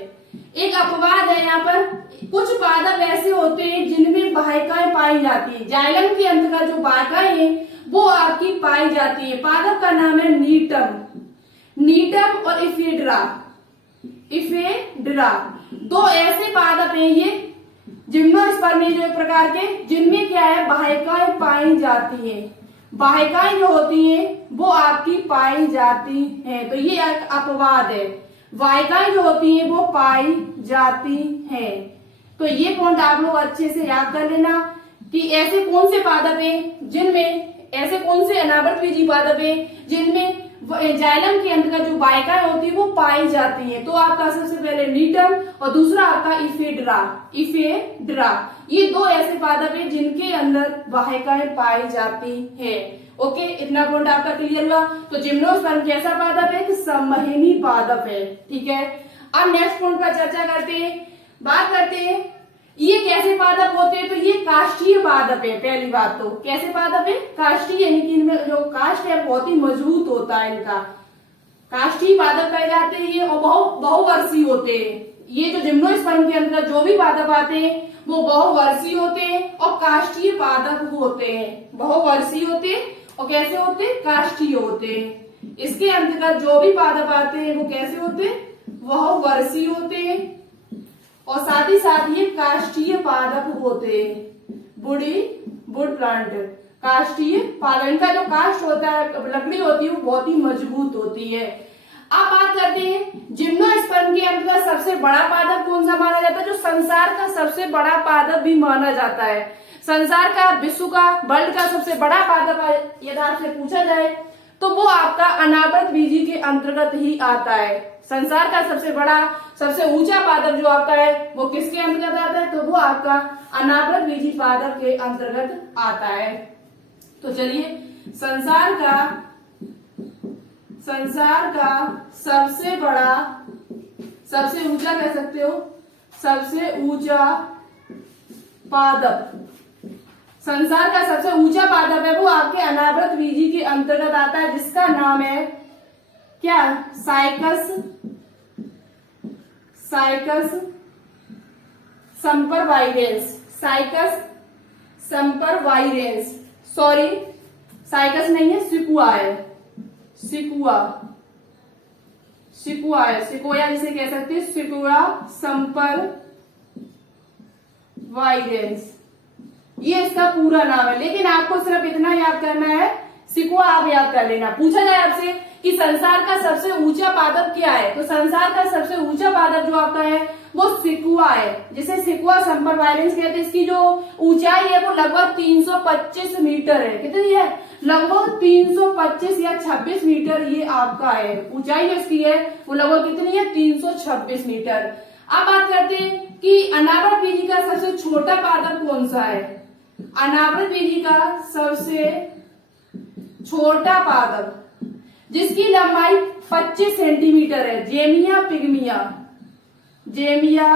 यहाँ पर कुछ पादप ऐसे होते हैं जिनमें वाहिकाएं पाई जाती है। जाइलम के अंतर्गत जो वाहिकाएं हैं वो आपकी पाई जाती है। पादप का नाम है नीटम और इफेड्रा। दो ऐसे पादप हैं ये जिम्नोस्पर्म जो एक प्रकार के, जिनमें क्या है, वाहिकाएं पाई जाती हैं। वाहिकाएं जो होती हैं वो आपकी पाई जाती हैं, तो ये एक अपवाद है। वाहिकाएं जो होती हैं वो पाई जाती हैं। तो ये पॉइंट आप लोग अच्छे से याद कर लेना कि ऐसे कौन से पादप हैं जिनमें, ऐसे कौन से अनावृत बीजी पादप हैं जिनमें जाइलम के अंतर्गत जो वाहिकाएं होती है वो पाई जाती है। तो आपका सबसे पहले नीटम और दूसरा आपका इफेड्रा। इफेड्रा ये दो ऐसे पादप है जिनके अंदर वाहिकाएं पाई जाती है। ओके, इतना पॉइंट आपका क्लियर हुआ। तो जिम्नोस्पर्म कैसा पादप है? संवहनी पादप है। ठीक है, अब नेक्स्ट पॉइंट पर चर्चा करते हैं, बात करते हैं ये कैसे पादप होते हैं। तो ये काष्ठीय पादप है। पहली बात तो कैसे पादप है? काष्ठीय, यानी कि इनमें जो काष्ठ है बहुत ही मजबूत होता है। इनका काष्ठीय पादप कहे जाते हैं ये, और बहुवर्षीय होते हैं। ये जो जिम्नोस्पर्म के अंदर जो भी पादप आते हैं वो बहुवर्षीय होते हैं और काष्ठीय पादप होते हैं। बहुवर्षीय होते हैं और कैसे होते हैं? काष्ठीय होते हैं। इसके अंतर्गत जो भी पादप आते हैं वो कैसे होते हैं? बहुवर्षीय होते हैं और साथ ही साथ ये काष्ठीय पादप होते हैं। वुड प्लांट काष्ठीय पादप, इनका जो काष्ठ होता है, लकड़ी होती है, वो बहुत ही मजबूत होती है। अब बात करते हैं जिम्नोस्पर्म के अंतर्गत सबसे बड़ा पादप कौन सा माना जाता है? जो संसार का सबसे बड़ा पादप भी माना जाता है। संसार का, विश्व का, वर्ल्ड का सबसे बड़ा पादप यदि आपसे पूछा जाए तो वो आपका अनावृत बीजी के अंतर्गत ही आता है। संसार का सबसे बड़ा, सबसे ऊंचा पादप जो आपका है वो किसके अंतर्गत आता है? तो वो आपका अनावृत बीजी पादप के अंतर्गत आता है। तो चलिए, संसार का सबसे बड़ा, सबसे ऊंचा कह सकते हो, सबसे ऊंचा पादप, संसार का सबसे ऊंचा पादप है वो आपके अनावृत बीजी के अंतर्गत आता है, जिसका नाम है क्या? साइकस संपरवाइरेंस। साइकस संपरवाइरेंस, सॉरी साइकस नहीं है, सिकुआ है। सिकुआ है, सिकोया जिसे कह सकते हैं, सिकुआ संपरवाइरेंस, ये इसका पूरा नाम है। लेकिन आपको सिर्फ इतना याद करना है, सिकुआ आप याद कर लेना। पूछा जाए आपसे कि संसार का सबसे ऊंचा पादप क्या है, तो संसार का सबसे ऊंचा पादप जो आपका है वो सिकुआ है, जिसे सिकुआ संपरवाइरेंस कहते हैं। इसकी जो ऊंचाई है वो लगभग 325 मीटर है। कितनी है? लगभग 325 या 26 मीटर ये आपका है। ऊंचाई जो इसकी है वो लगभग कितनी है? 326 मीटर। अब बात करते हैं कि अनावृत बीजी का सबसे छोटा पादप कौन सा है। अनावृत बीजी का सबसे छोटा पादप जिसकी लंबाई 25 सेंटीमीटर है, जेमिया पिग्मिया। जेमिया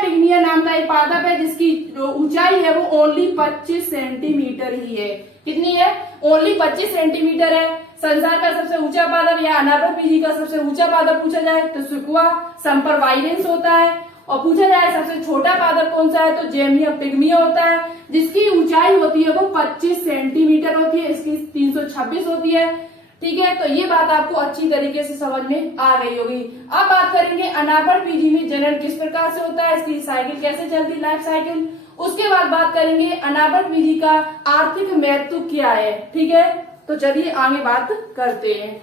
पिग्मिया नाम का एक पादप है जिसकी जो ऊंचाई है वो ओनली 25 सेंटीमीटर ही है। कितनी है? ओनली 25 सेंटीमीटर है। संसार का सबसे ऊंचा पादप या अनावृत बीजी का सबसे ऊंचा पादप पूछा जाए तो सिकुआ संपरवाइरेंस होता है, और पूछा जाए सबसे छोटा पादप कौन सा है तो जेमिया पिग्मिया होता है, जिसकी ऊंचाई होती है वो 25 सेंटीमीटर होती है, इसकी 326 होती है। ठीक है, तो ये बात आपको अच्छी तरीके से समझ में आ गई होगी। अब बात करेंगे अनावृत बीजी में जनन किस प्रकार से होता है, इसकी साइकिल कैसे चलती, लाइफ साइकिल। उसके बाद बात करेंगे अनावृत बीजी का आर्थिक महत्व क्या है। ठीक है, तो चलिए आगे बात करते हैं।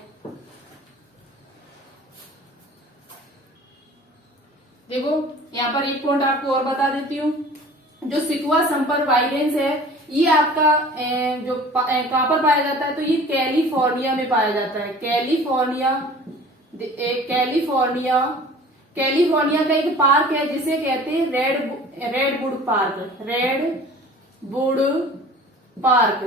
देखो यहाँ पर एक पॉइंट आपको और बता देती हूँ, जो सिकुआ संपरवाइरेंस है ये आपका जो कहाँ पर पाया जाता है तो ये कैलिफोर्निया में पाया जाता है। कैलिफोर्निया का एक पार्क है जिसे कहते हैं रेडवुड पार्क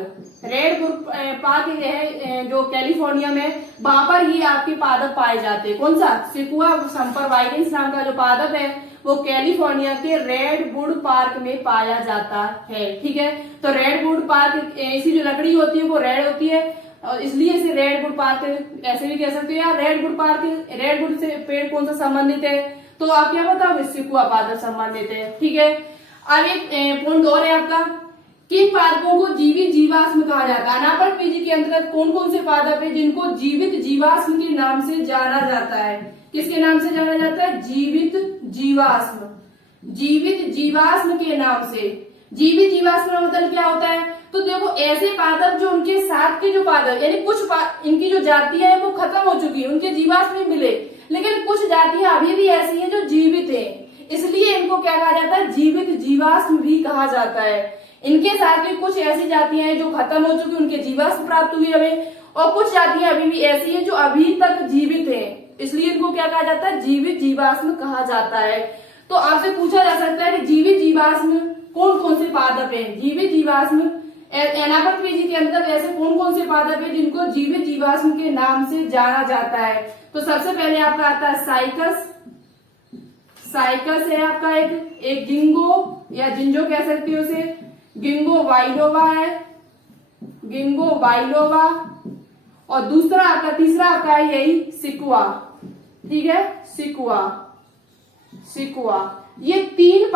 है जो कैलिफोर्निया में, वहां पर ये आपके पादप पाए जाते हैं। कौन सा? सिकुआ संपरवाइरेंस नाम का जो पादप है वो कैलिफोर्निया के रेडवुड पार्क में पाया जाता है। ठीक है, तो रेडवुड पार्क, ऐसी जो लकड़ी होती है वो रेड होती है और इसलिए इसे रेडवुड पार्क ऐसे भी कह सकते हैं। रेडवुड से पेड़ कौन सा संबंधित है तो आप क्या बताओगे? सिकुआ पादप संबंधित है। ठीक है, अब एक पॉइंट और है आपका, किन पादपों को जीवित जीवाश्म कहा जाता है। अनावृत बीजी के अंतर्गत कौन कौन से पादप है जिनको जीवित जीवाश्म के नाम से जाना जाता है? किसके नाम से जाना जाता है? जीवित जीवाश्म के नाम से। जीवित जीवाश्म का मतलब क्या होता है? तो देखो ऐसे पादप जो उनके साथ के जो पादप, यानी कुछ इनकी जो जातियां हैं वो खत्म हो चुकी है, उनके जीवाश्म नहीं मिले, लेकिन कुछ जातियां अभी भी ऐसी हैं जो जीवित है, इसलिए इनको क्या कहा जाता है? जीवित जीवाश्म भी कहा जाता है। इनके साथ भी कुछ ऐसी जातियां हैं जो खत्म हो चुकी, उनके जीवाश्म प्राप्त हुए हमें, और कुछ जातियां अभी भी ऐसी हैं जो अभी तक जीवित हैं, इसलिए इनको क्या कहा जाता है, जीवित जीवाश्म कहा जाता है। तो आपसे पूछा जा सकता है कि जीवित जीवाश्म कौन कौन से पादप हैं। जीवित जीवाश्म एनाबर्ट पीजी के अंदर ऐसे कौन कौन से पादप है जिनको जीवित जीवाश्म के नाम से जाना जाता है। तो सबसे पहले आपका आता है साइकस, साइकस है आपका एक गिंगो या जिंजो कह सकते हो उसे, गिंगो वाइलोवा है, गिंगो वाइलोवा, और दूसरा आपका तीसरा आपका है यही सिकुआ, ठीक है, सिकुआ, सिकुआ। ये तीनों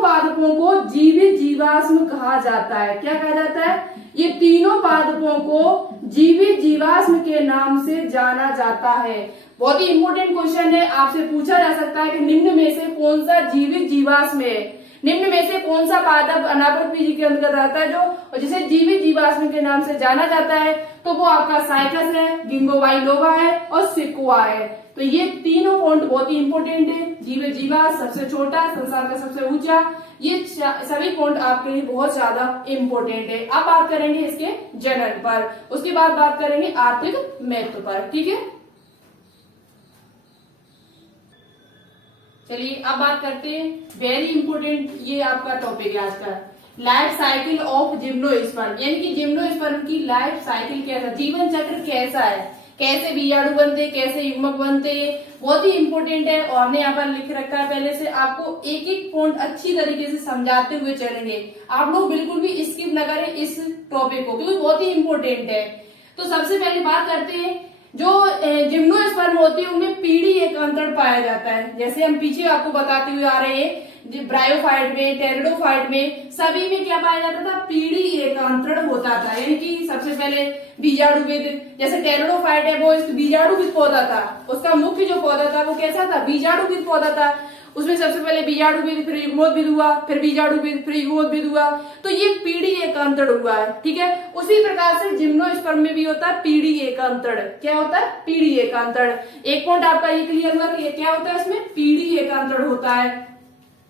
पादपों को जीवित जीवाश्म कहा जाता है। क्या कहा जाता है, ये तीनों पादपों को जीवित जीवाश्म के नाम से जाना जाता है। बहुत ही इंपॉर्टेंट क्वेश्चन है, आपसे पूछा जा सकता है कि निम्न में से कौन सा जीवित जीवाश्म है, निम्न में से कौन सा पादप अनाबर्ट पीजी के अंतर्गत आता है जो जिसे जीवित जीवाश्म के नाम से जाना जाता है। तो वो आपका साइकस है, गिंगो वाइलोवा है और सिकुआ है। तो ये तीनों पॉइंट बहुत ही इंपॉर्टेंट है। जीवित जीवाश्म सबसे छोटा, संसार का सबसे ऊंचा, ये सभी पॉइंट आपके लिए बहुत ज्यादा इंपॉर्टेंट है। अब बात करेंगे इसके जनन पर, उसके बाद बात करेंगे आर्थिक महत्व पर, ठीक है। चलिए अब बात करते हैं, वेरी इंपॉर्टेंट ये आपका टॉपिक है आज का, लाइफ साइकिल ऑफ जिम्नोस्पर्म, यानी कि जिम्नोस्पर्म की लाइफ साइकिल कैसा, जीवन चक्र कैसा है, कैसे बीजाणु बनते, कैसे युग्मक बनते, बहुत ही इंपॉर्टेंट है। और हमने यहाँ पर लिख रखा है पहले से, आपको एक एक पॉइंट अच्छी तरीके से समझाते हुए चलेंगे, आप लोग बिल्कुल भी स्किप न करें इस टॉपिक को, क्योंकि बहुत ही इंपॉर्टेंट है। तो सबसे पहले बात करते हैं, जो जिम्नोस्पर्म होते हैं उनमें पीढ़ी एकांतरण पाया जाता है। जैसे हम पीछे आपको बताते हुए आ रहे हैं, ब्रायोफाइट में, टेरिडोफाइट में, सभी में क्या पाया जाता था, पीढ़ी एकांतरण होता था। यानी कि सबसे पहले बीजाणुविद, जैसे टेरिडोफाइट है वो बीजाणुविद पौधा था, उसका मुख्य जो पौधा था वो कैसा था, बीजाणुविद पौधा था। उसमें सबसे पहले बीजाणुविद, फिर युग्मोद्भिद हुआ, फिर बीजाणुविद, फिर युग्मोद्भिद हुआ। तो ये पीढ़ी एकांतरण हुआ है, ठीक है। उसी प्रकार से जिम्नोस्पर्म में भी होता है पीढ़ी एकांतरण। क्या होता है, पीढ़ी एकांतरण। एक पॉइंट आपका ये क्लियर हुआ कि क्या होता है, इसमें पीढ़ी एकांतरण होता है।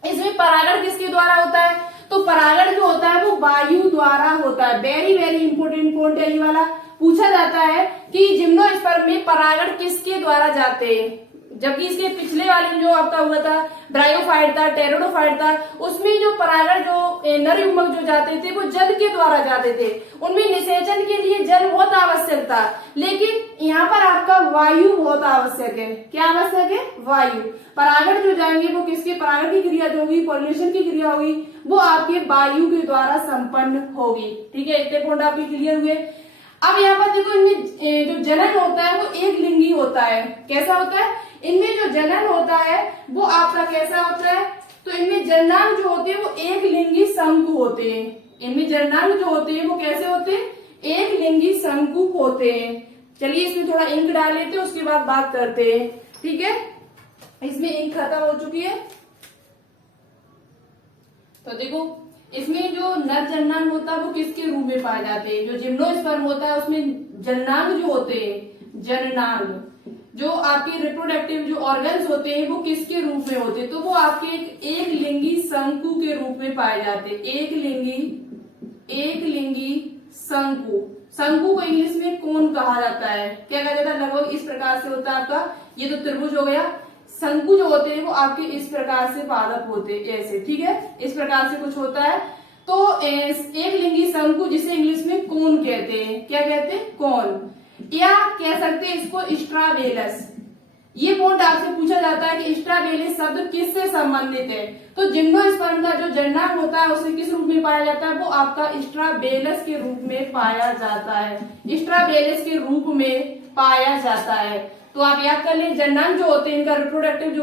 इसमें परागण किसके द्वारा होता है, तो परागण जो होता है वो वायु द्वारा होता है। वेरी वेरी इंपॉर्टेंट पॉइंट है ये वाला, पूछा जाता है कि जिम्नोस्पर्म में परागण किसके द्वारा जाते हैं, जबकि इसके पिछले वाले जो आपका हुआ था ब्रायोफाइट था, टेरिडोफाइट था, उसमें जो परागण जो नर युग्मक जो जाते थे वो जल के द्वारा जाते थे, उनमें निषेचन के लिए जल बहुत आवश्यक था। लेकिन यहाँ पर आपका वायु बहुत आवश्यक है। क्या आवश्यक है, वायु। परागण जो जाएंगे वो किसके, परागण की क्रिया जो होगी, पॉलिनेशन की क्रिया होगी, वो आपके वायु के द्वारा संपन्न होगी, ठीक है। इतने पॉइंट आपके क्लियर हुए। अब यहाँ पर देखो, इनमें जो जनन होता है वो एक लिंगी होता है। कैसा होता है, इनमें जो जनन होता है वो आपका कैसा होता है, तो इनमें जननांग जो होते हैं वो एक लिंगी शंकु होते हैं। इनमें जननांग जो होते हैं वो कैसे होते हैं, एक लिंगी शंकु होते हैं। चलिए इसमें थोड़ा इंक डाल लेते हैं, उसके बाद बात करते हैं, ठीक है। इसमें इंक खत्म हो चुकी है। तो देखो, इसमें जो नर जननांग होता है वो किसके रूप में पाए जाते हैं, जो जिम्नोस्पर्म होता है उसमें जननांग जो होते हैं, जननांग जो आपके रिप्रोडक्टिव जो ऑर्गन्स होते हैं वो किसके रूप में होते हैं, तो वो आपके एक लिंगी शंकु के रूप में पाए जाते हैं। एक लिंगी शंकु, शंकु को इंग्लिश में कोन कहा जाता है। क्या कहा जाता है, लगभग इस प्रकार से होता है आपका, ये तो त्रिभुज हो गया। शंकु जो होते हैं वो आपके इस प्रकार से पादप होते हैं, ऐसे, ठीक है, इस प्रकार से कुछ होता है। तो एक लिंगी शंकु जिसे इंग्लिश में कोन कहते हैं, क्या कहते हैं, कोन, या कह सकते हैं इसको स्ट्राबेलस। ये पॉइंट आपसे पूछा जाता है कि स्ट्राबेलस शब्द किससे संबंधित है, तो जिम्नोस्पर्म का जो जननांग होता है उसे किस रूप में पाया जाता है, वो आपका स्ट्राबेलस के रूप में पाया जाता है, स्ट्राबेलस के रूप में पाया जाता है। तो आप याद कर लें, जननांग जो होते हैं इनका रिप्रोडक्टिव जो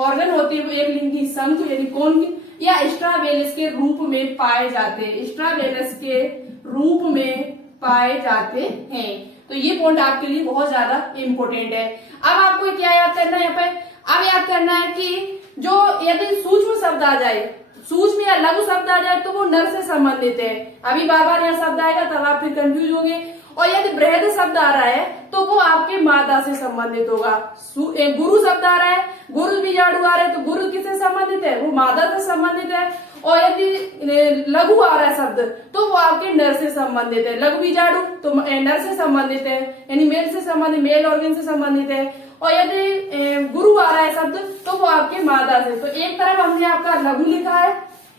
ऑर्गन होते हैं वो एक लिंगी शंकु यानी कोन या स्ट्राबेलस के रूप में पाए जाते हैं, स्ट्राबेलस के रूप में पाए जाते हैं। तो ये पॉइंट आपके लिए बहुत ज्यादा इंपॉर्टेंट है। अब आपको क्या याद करना है यहाँ पे, अब याद करना है कि जो यदि सूक्ष्म शब्द आ जाए, सूक्ष्म या लघु शब्द आ जाए तो वो नर से संबंधित है। अभी बार बार यहाँ शब्द आएगा तब आप फिर कंफ्यूज होंगे। और यदि बृहद शब्द आ रहा है तो वो आपके मादा से संबंधित होगा। गुरु शब्द आ रहा है, गुरु बीजाणु आ रहा है तो गुरु किससे संबंधित है, वो मादा से संबंधित है। और यदि लघु आ रहा है शब्द तो वो आपके नर से संबंधित है, लघु बीजाणु तो नर से संबंधित है, यानी मेल से संबंधित, मेल ऑर्गन से संबंधित है। और यदि गुरु आ रहा है शब्द तो वो आपके मादा से। तो एक तरफ हमने आपका लघु लिखा है,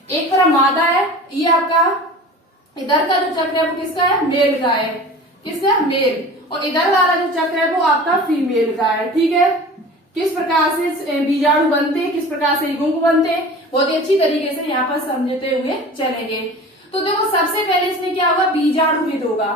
एक तरफ मादा है, ये आपका इधर का जो चक्र है वो किसका है, मेल का है, किसका, मेल। और इधर वाला जो चक्र है वो आपका फीमेल का है। ठीक है, किस प्रकार से बीजाणु बनते हैं, किस प्रकार से युग्मक बनते हैं, बहुत ही अच्छी तरीके से यहाँ पर समझते हुए चलेंगे। तो देखो सबसे पहले इसमें क्या होगा, बीजाणुविद होगा।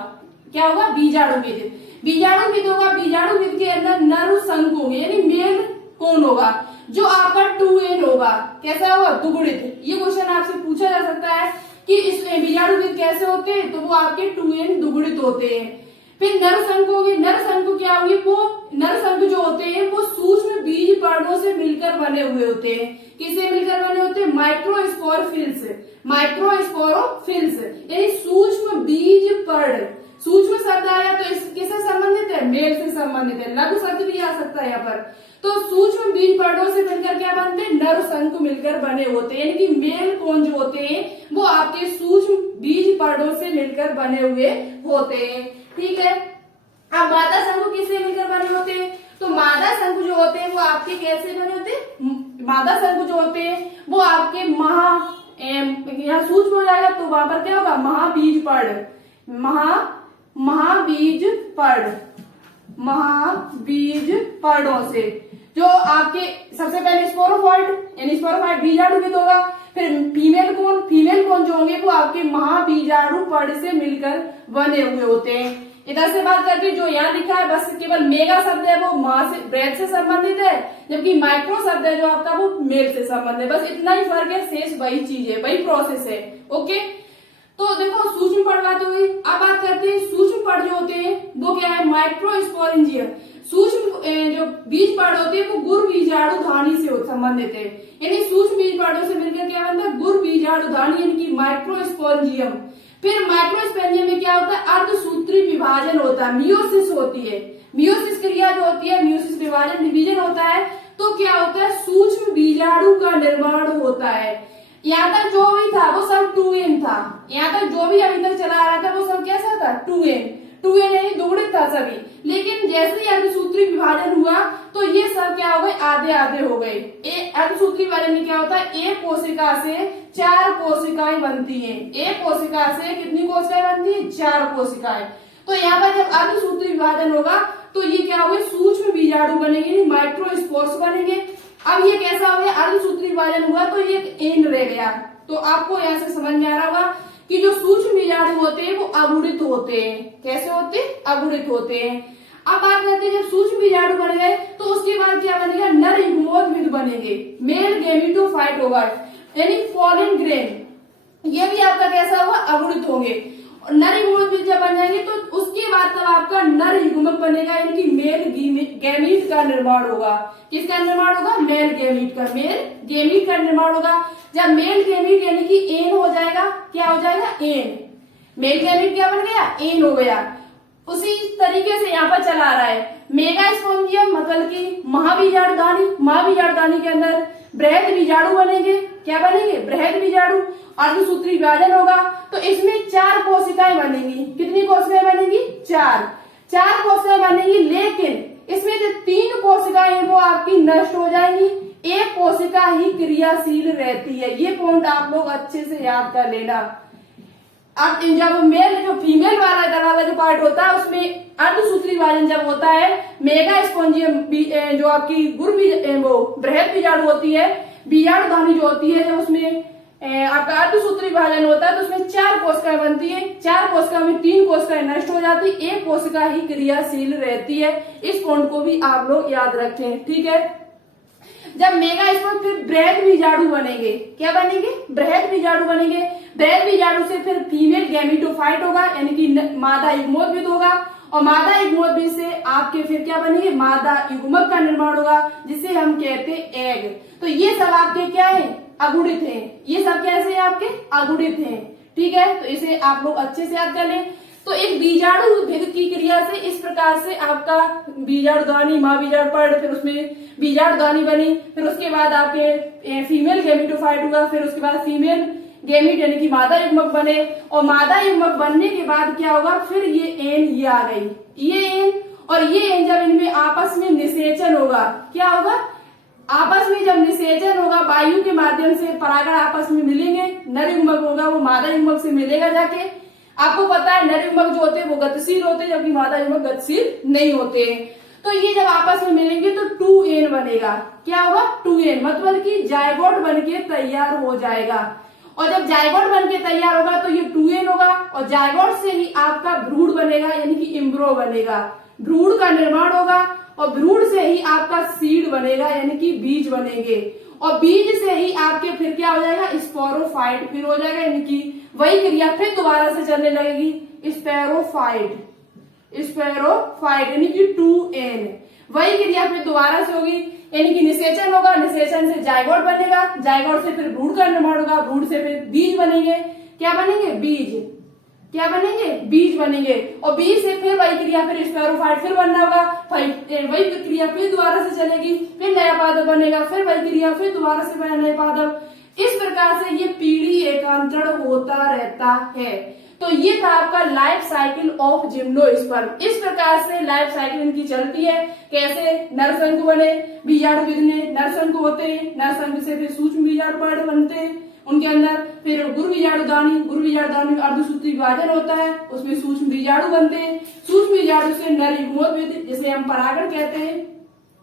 क्या होगा, बीजाणुविद। बीजाणुविद होगा, बीजाणुविद के अंदर नर संघ होंगे, यानी मेल कौन होगा, जो आपका 2n होगा। कैसा होगा, दुगुणित। ये क्वेश्चन आपसे पूछा जा सकता है कि इस बीजाणुविद कैसे होते हैं, तो वो आपके 2n दुगुणित होते हैं। फिर नर संघ होंगे, नर संघ क्या होंगे, वो नर संघ जो होते हैं वो सूक्ष्म बीज पर्णों से मिलकर बने हुए होते हैं। किससे मिलकर बने होते हैं, माइक्रोस्पोरोफिल्स, माइक्रोस्पोरोफिल्स यानी सूक्ष्म बीज पर्ण। सूक्ष्म शब्द आया तो किससे संबंधित है, मेल से संबंधित है। लघु शब्द भी आ सकता है यहाँ पर। तो सूक्ष्म बीज पर्णों से मिलकर क्या बनते हैं, नर संघ मिलकर बने होते हैं, यानी कि मेल कौन जो होते हैं वो आपके सूक्ष्म बीज पर्णों से मिलकर बने हुए होते हैं। ठीक है, अब मादा संघ किससे मिलकर बने होते हैं, तो मादा संघ जो होते हैं वो आपके कैसे बने होते हैं, मादा संघ जो होते हैं वो आपके यहाँ सूक्ष्म हो जाएगा तो वहां पर क्या होगा, महाबीज पर्ण, महाबीज पर्ण, महाबीज पर्णों से जो आपके सबसे पहले स्पोरोफाइट, यानी स्पोरोफाइट बीजाणुविद होगा। फिर फीमेल कौन जो होंगे वो आपके महाबीजाणु पर्ण से मिलकर बने हुए होते हैं। इधर से बात करते हैं, जो यहाँ लिखा है बस केवल मेगा शब्द है वो माँ से, ब्रेड से संबंधित है, जबकि माइक्रो शब्द है जो आपका वो मेल से संबंधित है। बस इतना ही फर्क है, शेष वही चीज है, वही प्रोसेस है। ओके, तो देखो सूक्ष्म पर्ण बात हो गई। अब बात करते हैं सूक्ष्म पर्ण जो होते हैं वो क्या है, माइक्रोस्पोरेंजियम। सूक्ष्म जो बीज पर्ण होते हैं वो गुर बीजाणु धानी से संबंधित है, यानी सूक्ष्म बीज पर्णों से मिलकर क्या बनता है, गुर बीजाणु धानी, यानी कि माइक्रोस्पोरेंजियम। फिर माइक्रोस्पोरेंजियम में क्या होता है, अर्धसूत्री विभाजन होता है, मियोसिस होती है। मियोसिस क्रिया जो होती है, मियोसिस विभाजन डिवीजन होता है, तो क्या होता है, सूक्ष्म बीजाणु का निर्माण होता है। यहाँ तक जो भी था वो सब 2n था, यहाँ तक जो भी अभी तक चला आ रहा था वो सब कैसा था, 2n यानी दुगुणित था सभी। लेकिन जैसे ही अर्धसूत्री विभाजन हुआ तो ये सब क्या हो गए, आधे आधे हो गए। अर्धसूत्री विभाजन में क्या होता है, एक कोशिका से 4 कोशिकाएं बनती हैं। एक कोशिका से कितनी कोशिकाएं बनती है, 4 कोशिकाएं। तो यहाँ पर जब अर्धसूत्री विभाजन होगा तो ये क्या होगा, सूक्ष्म बीजाणु बनेंगे, माइक्रोस्पोर्स बनेंगे। अब ये कैसा हो गया, अर्धसूत्री विभाजन हुआ तो ये एंड रह गया। तो आपको यहाँ से समझ में आ रहा होगा कि जो सूक्ष्म बीजाणु होते हैं वो अगुणित होते हैं। कैसे होते हैं, अगुणित होते हैं। अब बात करते हैं जब सूक्ष्म बीजाणु बन गए तो उसके बाद क्या बनेगा, नर युग्मोद्भिद बनेंगे, मेल गैमेटोफाइट होगा, यानी पॉलन ग्रेन। ये भी आपका कैसा होगा, अगुणित होंगे। नर युग्मोद्भिद जब बन जाएंगे तो उसके बाद तब आपका नर युग्मक बनेगा, यानी कि मेल गैमीट का निर्माण होगा। किसका निर्माण होगा, मेल गैमीट का, मेल गैमीट का निर्माण होगा। जब मेल गैमीट यानी कि एन हो जाएगा, क्या हो जाएगा, एन, मेल गैमीट क्या बन गया, एन हो गया। उसी तरीके से यहाँ पर चला आ रहा है। मेगा स्पोंजियम मतलब कि महाबीजाणुधानी, महाबीजाणुधानी के अंदर बृहद बीजाणु बनेंगे। क्या बनेंगे, बृहद बीजाणु। अर्धसूत्री विभाजन होगा तो इसमें 4 कोशिकाएं बनेंगी। कितनी कोशिकाएं बनेंगी, 4 कोशिकाएं बनेंगी। लेकिन इसमें जो 3 कोशिकाएं हैं वो आपकी नष्ट हो जाएंगी, एक कोशिका ही क्रियाशील रहती है। ये पॉइंट आप लोग अच्छे से याद कर लेना। अब जब मेल जो फीमेल वाला जो पार्ट होता है उसमें अर्धसूत्री विभाजन जब होता है, मेगा स्पोंजियम जो आपकी वो बृहद बीजाणु होती है, बीजाणुधानी जो होती है, जब उसमें आपका अर्धसूत्री विभाजन होता है तो उसमें 4 कोशिकाएं बनती है। 4 कोशिका में 3 कोशिकाएं नष्ट हो जाती, एक कोशिका ही क्रियाशील रहती है। इस पॉइंट को भी आप लोग याद रखें। ठीक है, जब मेगा स्पोंज फिर बृहद बीजाणु बनेंगे। क्या बनेंगे, बृहद बीजाणु बनेंगे। बृहद बीजाणु से फिर फीमेल गैमेटोफाइट होगा, यानी कि मादा युग्मोद्भिद होगा। और मादा युग्मोद्भिद से आपके फिर क्या बनेंगे, मादा युग्मक का निर्माण होगा, जिसे हम कहते हैं एग। तो ये सब आपके क्या है, अगुणित हैं। ये सब कैसे हैं, आपके अगुणित हैं। ठीक है, तो इसे आप लोग अच्छे से याद कर लें। तो एक बीजाणु भेद की क्रिया से इस प्रकार से आपका बीजाणुदानी, माँ बीजाणुपर्ण, फिर उसमें बीजाणुदानी बनी, फिर उसके बाद आपके फीमेल गैमेटोफाइट हुआ, फिर उसके बाद फीमेल गैमीट यानी कि मादा युग्मक बने, और मादा युग्मक बनने के बाद क्या होगा, फिर ये आ गई, ये एन और ये एन जब इनमें आपस में निषेचन होगा, क्या होगा, आपस में जब निषेचन होगा, वायु के माध्यम से परागण आपस में मिलेंगे, नर युग्मक होगा वो मादा युग्मक से मिलेगा जाके। आपको पता है नर युग्मक जो होते हैं वो गतिशील होते हैं, जबकि मादा युग्मक गतिशील नहीं होते। तो ये जब आपस में मिलेंगे तो 2n बनेगा, क्या होगा, 2n, मतलब कि जायगोट बनके तैयार हो जाएगा। और जब जायगोट बनके तैयार होगा तो ये 2n होगा, और जायगोट से ही आपका भ्रूण बनेगा यानी कि इम्ब्रो बनेगा, भ्रूण का निर्माण होगा, और भ्रूण से ही आपका सीड बनेगा यानी कि बीज बनेंगे, और बीज से ही आपके फिर क्या हो जाएगा, स्पोरोफाइट फिर हो जाएगा, यानी कि वही क्रिया फिर दोबारा से चलने लगेगी, स्पेरोफाइट, स्पेरोफाइट यानी कि 2n, वही क्रिया फिर दोबारा से होगी, यानी कि निषेचन होगा, निषेचन से जायगोट बनेगा, जायगोट से फिर भ्रूण का निर्माण होगा, भ्रूण से फिर बीज बनेंगे, क्या बनेंगे, बीज, क्या बनेंगे, बीज बनेंगे, और बीज से फिर वही क्रिया फिर स्पेरोफाइट फिर बनना होगा, वही क्रिया फिर दोबारा से चलेगी, फिर नया पादप बनेगा, फिर वही क्रिया फिर दोबारा से बना नया पादप। इस प्रकार से ये पीढ़ी एकांतरण होता रहता है। तो ये था आपका लाइफ साइकिल ऑफ जिम्नोस्पर्म। इस प्रकार से लाइफ साइकिल इनकी चलती है, कैसे नरशंकु बने, बीजाणु कितने नरशंकु होते हैं, नरशंकु से फिर सूक्ष्म बीजाणु बनते हैं उनके अंदर, फिर गुरु बीजाणुदानी में अर्धसूत्री विभाजन होता है, उसमें सूक्ष्म बीजाणु बनते हैं, सूक्ष्म बीजाणु से नर युग्मोद्भिद जिसे हम परागण कहते हैं,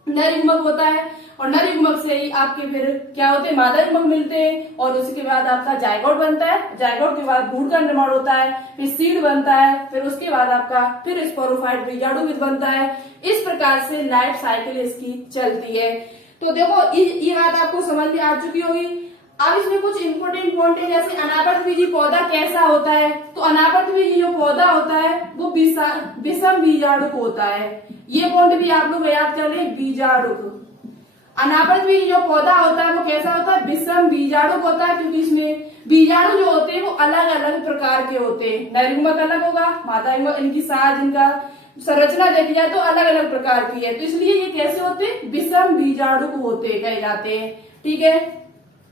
नर युग्मक होता है, और नर युग्मक से ही आपके फिर क्या होते हैं, मादा युग्मक मिलते हैं, और उसके बाद आपका जायगोट बनता है, जायगोट के बाद भ्रूण का निर्माण होता है, फिर सीड बनता है, फिर उसके बाद आपका फिर स्पोरोफाइट बीजाणुविद बनता है। इस प्रकार से लाइफ साइकिल इसकी चलती है। तो देखो ये बात आपको समझ में आ चुकी होगी। अब इसमें कुछ इंपोर्टेंट पॉइंट है, जैसे अनावर्तबीजी पौधा कैसा होता है, तो अनावर्तबीजी जो पौधा होता है वो विषम बीजाणुक होता है, ये पॉइंट भी आप लोग याद कर लें, बीजाणुक। अनावर्तबीजी जो पौधा होता है वो कैसा होता है, विषम बीजाणुक होता है, क्योंकि इसमें बीजाणु जो होते हैं वो अलग अलग प्रकार के होते हैं, नर युग्मक अलग होगा, मादा युग्मक, इनकी साज, इनका संरचना देखी जाए तो अलग अलग प्रकार की है, तो इसलिए ये कैसे होते हैं, विषम बीजाणुक होते कहे जाते हैं। ठीक है,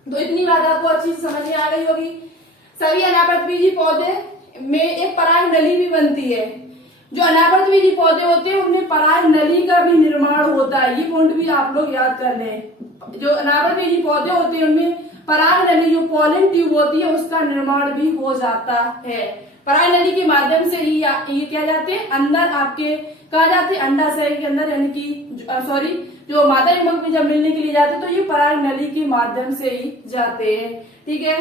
तो इतनी बात आपको अच्छी से समझ में आ गई होगी। सभी अनावर्तबीजी पौधे में एक पराग नली भी बनती है, जो अनावर्तबीजी पौधे होते हैं उनमें पराग नली का भी निर्माण होता है, ये पॉइंट भी आप लोग याद कर लें। जो अनावर्तबीजी पौधे होते हैं उनमें पराग नली जो पॉलन ट्यूब होती है उसका निर्माण भी हो जाता है, पराग नली के माध्यम से ही ये क्या जाते हैं, अंदर आपके कहा जाते हैं अंडाशय के अंदर, यानी कि जो मादा युग्मक में जब मिलने के लिए जाते हैं तो ये पराग नली के माध्यम से ही जाते हैं। ठीक है,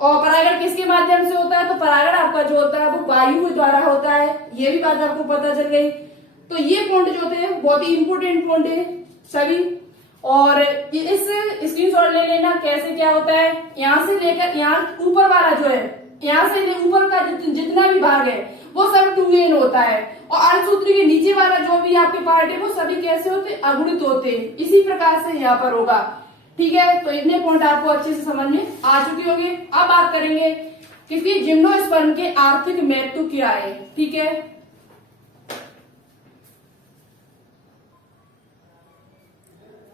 और परागण किसके माध्यम से होता है, तो परागण आपका जो होता है वो वायु के द्वारा होता है, ये भी बात आपको पता चल गई। तो ये पॉइंट जो थे बहुत ही इंपोर्टेंट पॉइंट है सभी, और इस स्क्रीनशॉट ले लेना कैसे क्या होता है। यहाँ से लेकर यहाँ ऊपर वाला जो है, यहाँ से ऊपर का जितना भी भाग है वो सब 2n होता है, और अर्धसूत्री के नीचे वाला जो भी आपके पार्ट है वो सभी कैसे होते हैं, अगुणित होते हैं। इसी प्रकार से यहाँ पर होगा। ठीक है, तो इतने पॉइंट आपको अच्छे से समझ में आ चुके होंगे। अब बात करेंगे कि जिम्नोस्पर्म के आर्थिक महत्व क्या है। ठीक है,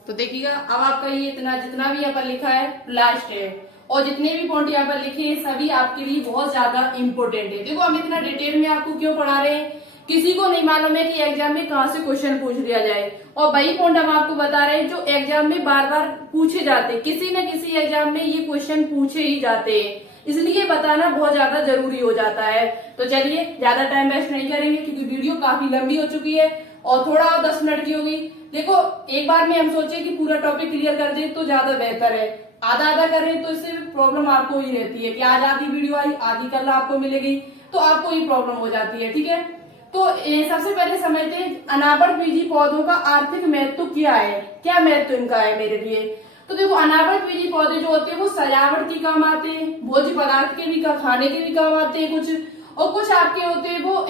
तो देखिएगा अब आपका ये इतना जितना भी यहाँ पर लिखा है लास्ट है, और जितने भी पॉइंट यहाँ पर लिखे हैं सभी आपके लिए बहुत ज्यादा इंपोर्टेंट है। देखो हम इतना डिटेल में आपको क्यों पढ़ा रहे हैं, किसी को नहीं मालूम है कि एग्जाम में कहाँ से क्वेश्चन पूछ लिया जाए, और वही पॉइंट हम आपको बता रहे हैं जो एग्जाम में बार बार पूछे जाते हैं, किसी न किसी एग्जाम में ये क्वेश्चन पूछे ही जाते हैं, इसलिए बताना बहुत ज्यादा जरूरी हो जाता है। तो चलिए ज्यादा टाइम वेस्ट नहीं करेंगे क्योंकि वीडियो काफी लंबी हो चुकी है और थोड़ा और 10 मिनट की होगी। देखो एक बार में हम सोचे कि पूरा टॉपिक क्लियर कर दे तो ज्यादा बेहतर है, आधा आधा कर रहे तो इससे प्रॉब्लम आपको ही रहती है कि आज आधी वीडियो आई आधी कल आपको मिलेगी तो आपको ही प्रॉब्लम हो जाती है। ठीक है, तो सबसे पहले समझते हैं अनावर्तबीजी पौधों का आर्थिक महत्व क्या है, क्या महत्व इनका है मेरे लिए। तो देखो अनावर्तबीजी पौधे जो होते हैं वो सजावट के काम आते हैं, भोज्य पदार्थ के भी खाने के भी काम आते हैं कुछ, और कुछ आपके होते हैं वो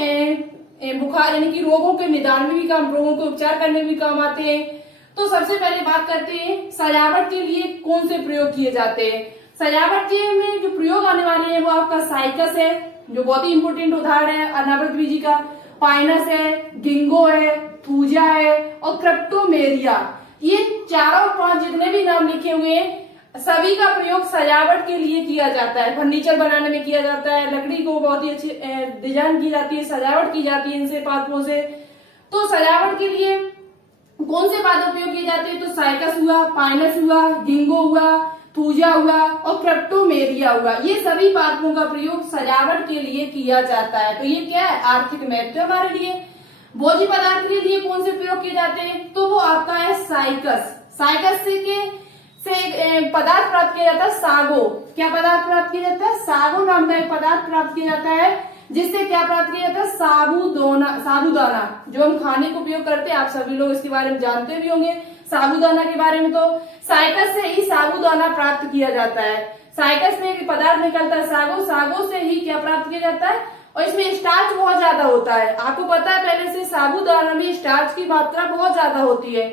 बुखार यानी कि रोगों के निदान में भी काम, रोगों के उपचार करने में भी काम आते हैं। तो सबसे पहले बात करते हैं सजावट के लिए कौन से प्रयोग किए जाते हैं। सजावट के में जो प्रयोग आने वाले हैं वो आपका साइकस है, जो बहुत ही इंपोर्टेंट उदाहरण है अनावृतबीजी का, पाइनस है, गिंगो है, थूजा है और क्रिप्टोमेरिया। ये चारों पांच जितने भी नाम लिखे हुए हैं सभी का प्रयोग सजावट के लिए किया जाता है, फर्नीचर बनाने में किया जाता है, लकड़ी को बहुत ही अच्छी डिजाइन की जाती है, सजावट की जाती है इनसे पादपों से। तो सजावट के लिए कौन से पादप उपयोग किए जाते हैं? तो साइकस हुआ, पाइनस हुआ, गिंगो हुआ, थूजा हुआ और क्रिप्टोमेरिया हुआ। ये सभी पादपों का प्रयोग सजावट के लिए किया जाता है। तो ये क्या है? आर्थिक महत्व हमारे लिए। भोज्य पदार्थ के लिए कौन से प्रयोग किए जाते हैं? तो वो आपका है साइकस। साइकस से पदार्थ प्राप्त किया जाता है सागो। क्या पदार्थ प्राप्त किया जाता है? सागो नाम का एक पदार्थ प्राप्त किया जाता है, जिससे क्या प्राप्त किया जाता है? साबूदाना, जो हम खाने को उपयोग करते हैं। आप सभी लोग इसके बारे में जानते भी होंगे, साबूदाना के बारे में। तो साइकस से ही साबूदाना प्राप्त किया जाता है। साइकस में एक पदार्थ निकलता है सागो, सागो से ही क्या प्राप्त किया जाता है? और इसमें स्टार्च बहुत ज्यादा होता है। आपको पता है पहले से साबूदाना में स्टार्च की मात्रा बहुत ज्यादा होती है।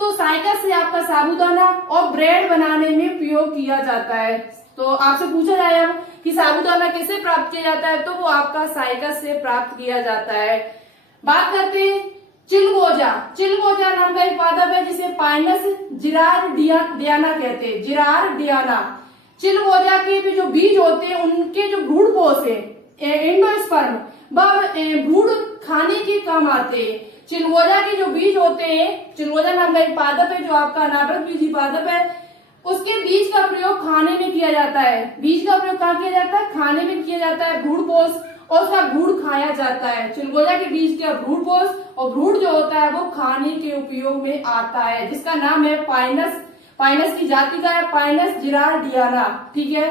तो साइकस से आपका साबूदाना और ब्रेड बनाने में उपयोग किया जाता है। तो आपसे पूछा जाए अब कि साबूदाना कैसे प्राप्त किया जाता है, तो वो आपका साइकस से प्राप्त किया जाता है। बात करते हैं चिलगोजा। चिलगोजा नाम का एक पादप है जिसे पाइनस जिरार्डियाना कहते हैं। जिरार्डियाना। चिलगोजा के भी जो बीज होते हैं उनके जो भ्रूणपोष है एंडोस्पर्म, भ्रूण खाने के काम आते हैं। चिलगोजा के जो बीज होते हैं, चिलगोजा नाम का एक पादप है जो आपका अनावृतबीजी पादप है, उसके बीज का प्रयोग खाने में किया जाता है। बीज का प्रयोग कहाँ किया जाता है? खाने में किया जाता है, भ्रूणपोष, और उसका भ्रूण खाया जाता है। चिलगोजा के बीज का भ्रूणपोष और भ्रूण जो होता है वो खाने के उपयोग में आता है, जिसका नाम है पाइनस। पाइनस की जाति का है पाइनस जिरार्डियाना। ठीक है,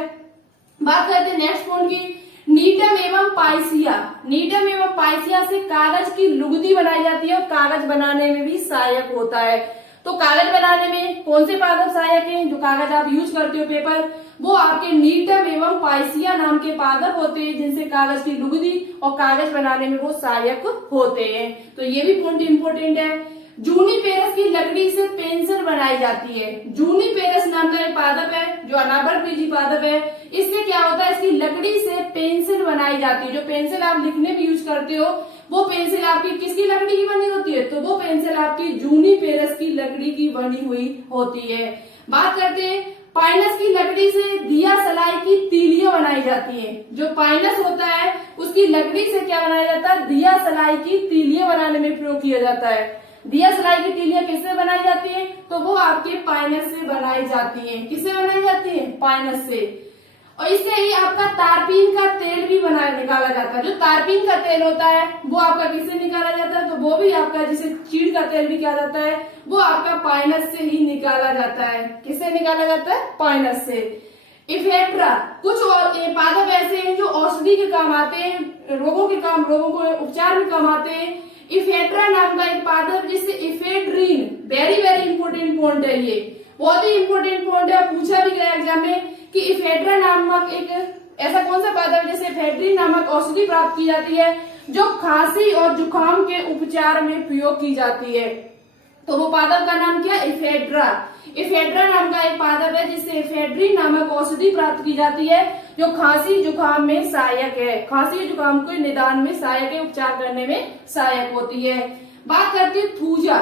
बात करते हैं नेक्स्ट पॉइंट की, नीडम एवं पाइसिया। नीडम एवं पाइसिया से कागज की लुगदी बनाई जाती है और कागज बनाने में भी सहायक होता है। तो कागज बनाने में कौन से पादप सहायक हैं? जो कागज आप यूज करते हो पेपर, वो आपके नीडम एवं पाइसिया नाम के पादप होते हैं, जिनसे कागज की लुगदी और कागज बनाने में वो सहायक होते हैं। तो ये भी पॉइंट इंपोर्टेंट है। जूनिपेरस की लकड़ी से पेंसिल बनाई जाती है। जूनिपेरस नाम का एक पादप है जो अनावृतबीजी पादप है। इससे क्या होता है? इसकी लकड़ी से पेंसिल बनाई जाती है। जो पेंसिल आप लिखने में यूज करते हो वो पेंसिल आपकी किसकी लकड़ी की बनी होती है? तो वो पेंसिल आपकी जूनिपेरस की लकड़ी की बनी हुई होती है। बात करते हैं पाइनस की लकड़ी से दिया सलाई की तीलियां बनाई जाती हैं। जो पाइनस होता है उसकी लकड़ी से क्या बनाया जाता है? दिया सलाई की तीलियां बनाने में प्रयोग किया जाता है। दिया सलाई की तीलियां किससे बनाई जाती है? तो वो आपके पाइनस से बनाई जाती है। किससे बनाई जाती है? पाइनस से। और इससे ही आपका तारपीन का तेल भी निकाला जाता है। जो तारपीन का तेल होता है वो आपका किससे निकाला जाता है? तो वो भी आपका, जिसे चीड़ का तेल भी कहा जाता है, वो आपका पाइनस से ही निकाला जाता है। किससे निकाला जाता है? पाइनस से। इफेड्रा, कुछ पादप ऐसे हैं जो औषधि के काम आते हैं, रोगों को उपचार में काम आते हैं। इफेड्रा नाम का एक पादप जिससे इफेड्रीन, वेरी वेरी इंपोर्टेंट पॉइंट है, ये बहुत ही इंपोर्टेंट पॉइंट है, पूछा भी गया एग्जाम में कि इफेड्रा नामक एक ऐसा कौन सा पादप है जिससे इफेड्रीन नामक औषधि प्राप्त की जाती है, जो खांसी और जुकाम के उपचार में प्रयोग की जाती है। तो वो पादप का नाम क्या? इफेड्रा। इफेड्रा नाम का एक पादप है जिससे इफेड्रीन नामक औषधि प्राप्त की जाती है, जो खांसी जुकाम में सहायक है। खांसी जुकाम के निदान में सहायक है, उपचार करने में सहायक होती है। बात करते हैं थूजा।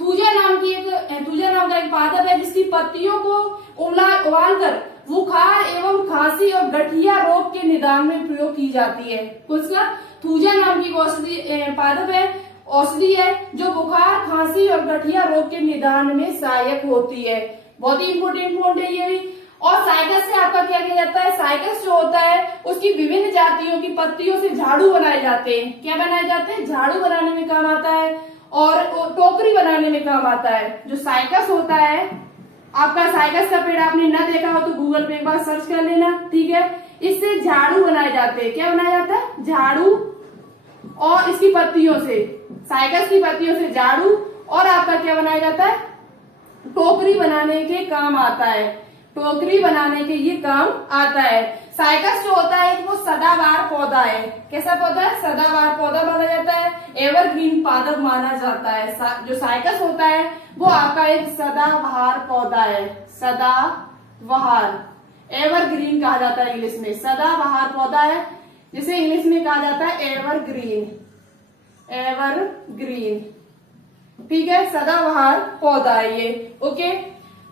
थूजा नाम का एक पादप है जिसकी पत्तियों को उबालकर बुखार एवं खांसी और गठिया रोग के निदान में प्रयोग की जाती है। उसका थूजा नाम की औषधि पादप है, औषधि है जो बुखार, खांसी और गठिया रोग के निदान में सहायक होती है। बहुत ही इंपोर्टेंट पॉइंट है ये भी। और साइकस से आपका क्या किया जाता है? साइकस जो होता है उसकी विभिन्न जातियों की पत्तियों से झाड़ू बनाए जाते हैं। क्या बनाए जाते हैं? झाड़ू बनाने में काम आता है और टोकरी बनाने में काम आता है। जो साइकस होता है, आपका साइकस का पेड़ आपने न देखा हो तो गूगल पे एक बार सर्च कर लेना। ठीक है, इससे झाड़ू बनाए जाते हैं। क्या बनाया जाता है? झाड़ू। और इसकी पत्तियों से, साइकस की पत्तियों से झाड़ू, और आपका क्या बनाया जाता है? टोकरी बनाने के काम आता है। टोकरी बनाने के ये काम आता है। साइकस जो होता है वो सदाबहार पौधा है। कैसा पौधा है? सदाबहार पौधा माना जाता है, एवरग्रीन पादप माना जाता है। जो साइकस होता है वो आपका एक सदाबहार पौधा है। सदाबहार, एवरग्रीन कहा जाता है इंग्लिश में। सदाबहार पौधा है, जिसे इंग्लिश में कहा जाता है एवरग्रीन, एवरग्रीन, ठीक है, सदाबहार पौधा है ये। ओके,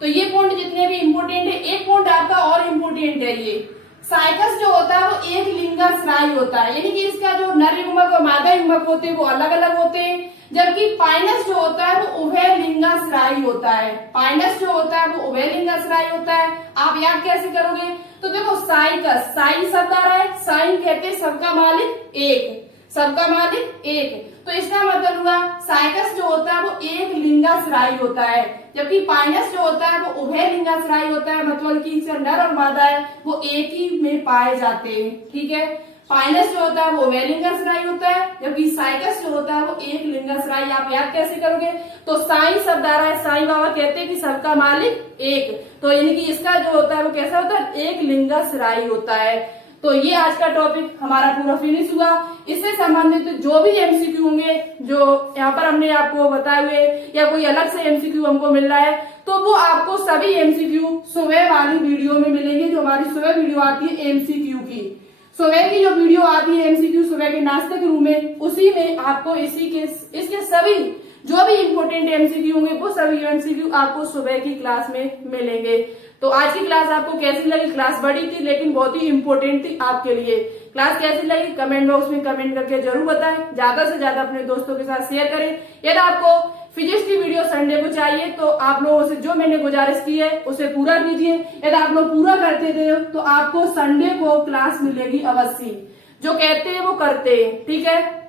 तो ये पॉइंट जितने भी इंपोर्टेंट है, एक पॉइंट आपका और इम्पोर्टेंट है, ये साइकस जो होता है वो एक लिंगाश्रायी होता है, यानी कि इसका जो नर युग्मक और मादा युग्मक होते हैं वो अलग अलग होते हैं, जबकि पाइनस जो होता है वो उभय लिंगाश्रायी होता है। पाइनस जो होता है वो उभय लिंगाश्रायी होता है। आप याद कैसे करोगे? तो देखो साइकस, साई शब्द आ रहा है, साई कहते हैं सबका मालिक एक, सबका मालिक एक, तो इसका मतलब हुआ साइकस जो होता है वो एक लिंगाश्रायी होता है, जबकि पाइनस जो होता है वो उभय लिंगाश्रायी होता है, मतलब कि इसका नर और मादा है वो एक ही में पाए जाते हैं। ठीक है, पाइनस जो होता है वो उभय लिंगाश्रायी होता है, जबकि साइकस जो होता है वो एक लिंगाश्रायी। आप याद कैसे करोगे? तो साई शब्द आ रहा है, साई बाबा कहते हैं कि सबका मालिक एक, तो यानी कि इसका जो होता है वो कैसा होता है? एक लिंगाश्रायी होता है। तो ये आज का टॉपिक हमारा पूरा फिनिश हुआ। इससे संबंधित जो भी एमसीक्यू होंगे जो यहाँ पर हमने आपको बताए हुए, या कोई अलग से एमसीक्यू हमको मिल रहा है, तो वो आपको सभी एमसीक्यू सुबह वाली वीडियो में मिलेंगे। जो हमारी सुबह वीडियो आती है एमसीक्यू की, सुबह की जो वीडियो आती है एमसीक्यू सुबह के नाश्ते के रूम में, उसी में आपको इसके सभी जो भी इम्पोर्टेंट एमसीक्यू होंगे वो सभी एमसीक्यू आपको सुबह की क्लास में मिलेंगे। तो आज की क्लास आपको कैसी लगी? क्लास बड़ी थी लेकिन बहुत ही इम्पोर्टेंट थी आपके लिए। क्लास कैसी लगी कमेंट बॉक्स में कमेंट करके जरूर बताएं। ज्यादा से ज्यादा अपने दोस्तों के साथ शेयर करें। यदि आपको फिजिक्स की वीडियो संडे को चाहिए तो आप लोगों से जो मैंने गुजारिश की है उसे पूरा कीजिए। यदि आप लोग पूरा करते थे तो आपको संडे को क्लास मिलेगी अवश्य। जो कहते हैं वो करते हैं, ठीक है।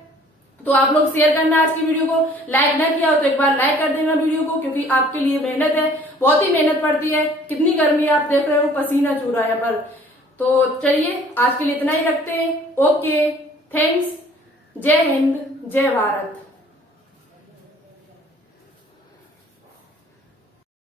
तो आप लोग शेयर करना आज की वीडियो को। लाइक ना किया हो तो एक बार लाइक कर देना वीडियो को, क्योंकि आपके लिए मेहनत है, बहुत ही मेहनत पड़ती है। कितनी गर्मी है आप देख रहे हो, पसीना चू रहा है पर। तो चलिए आज के लिए इतना ही रखते हैं। ओके, थैंक्स, जय हिंद, जय भारत।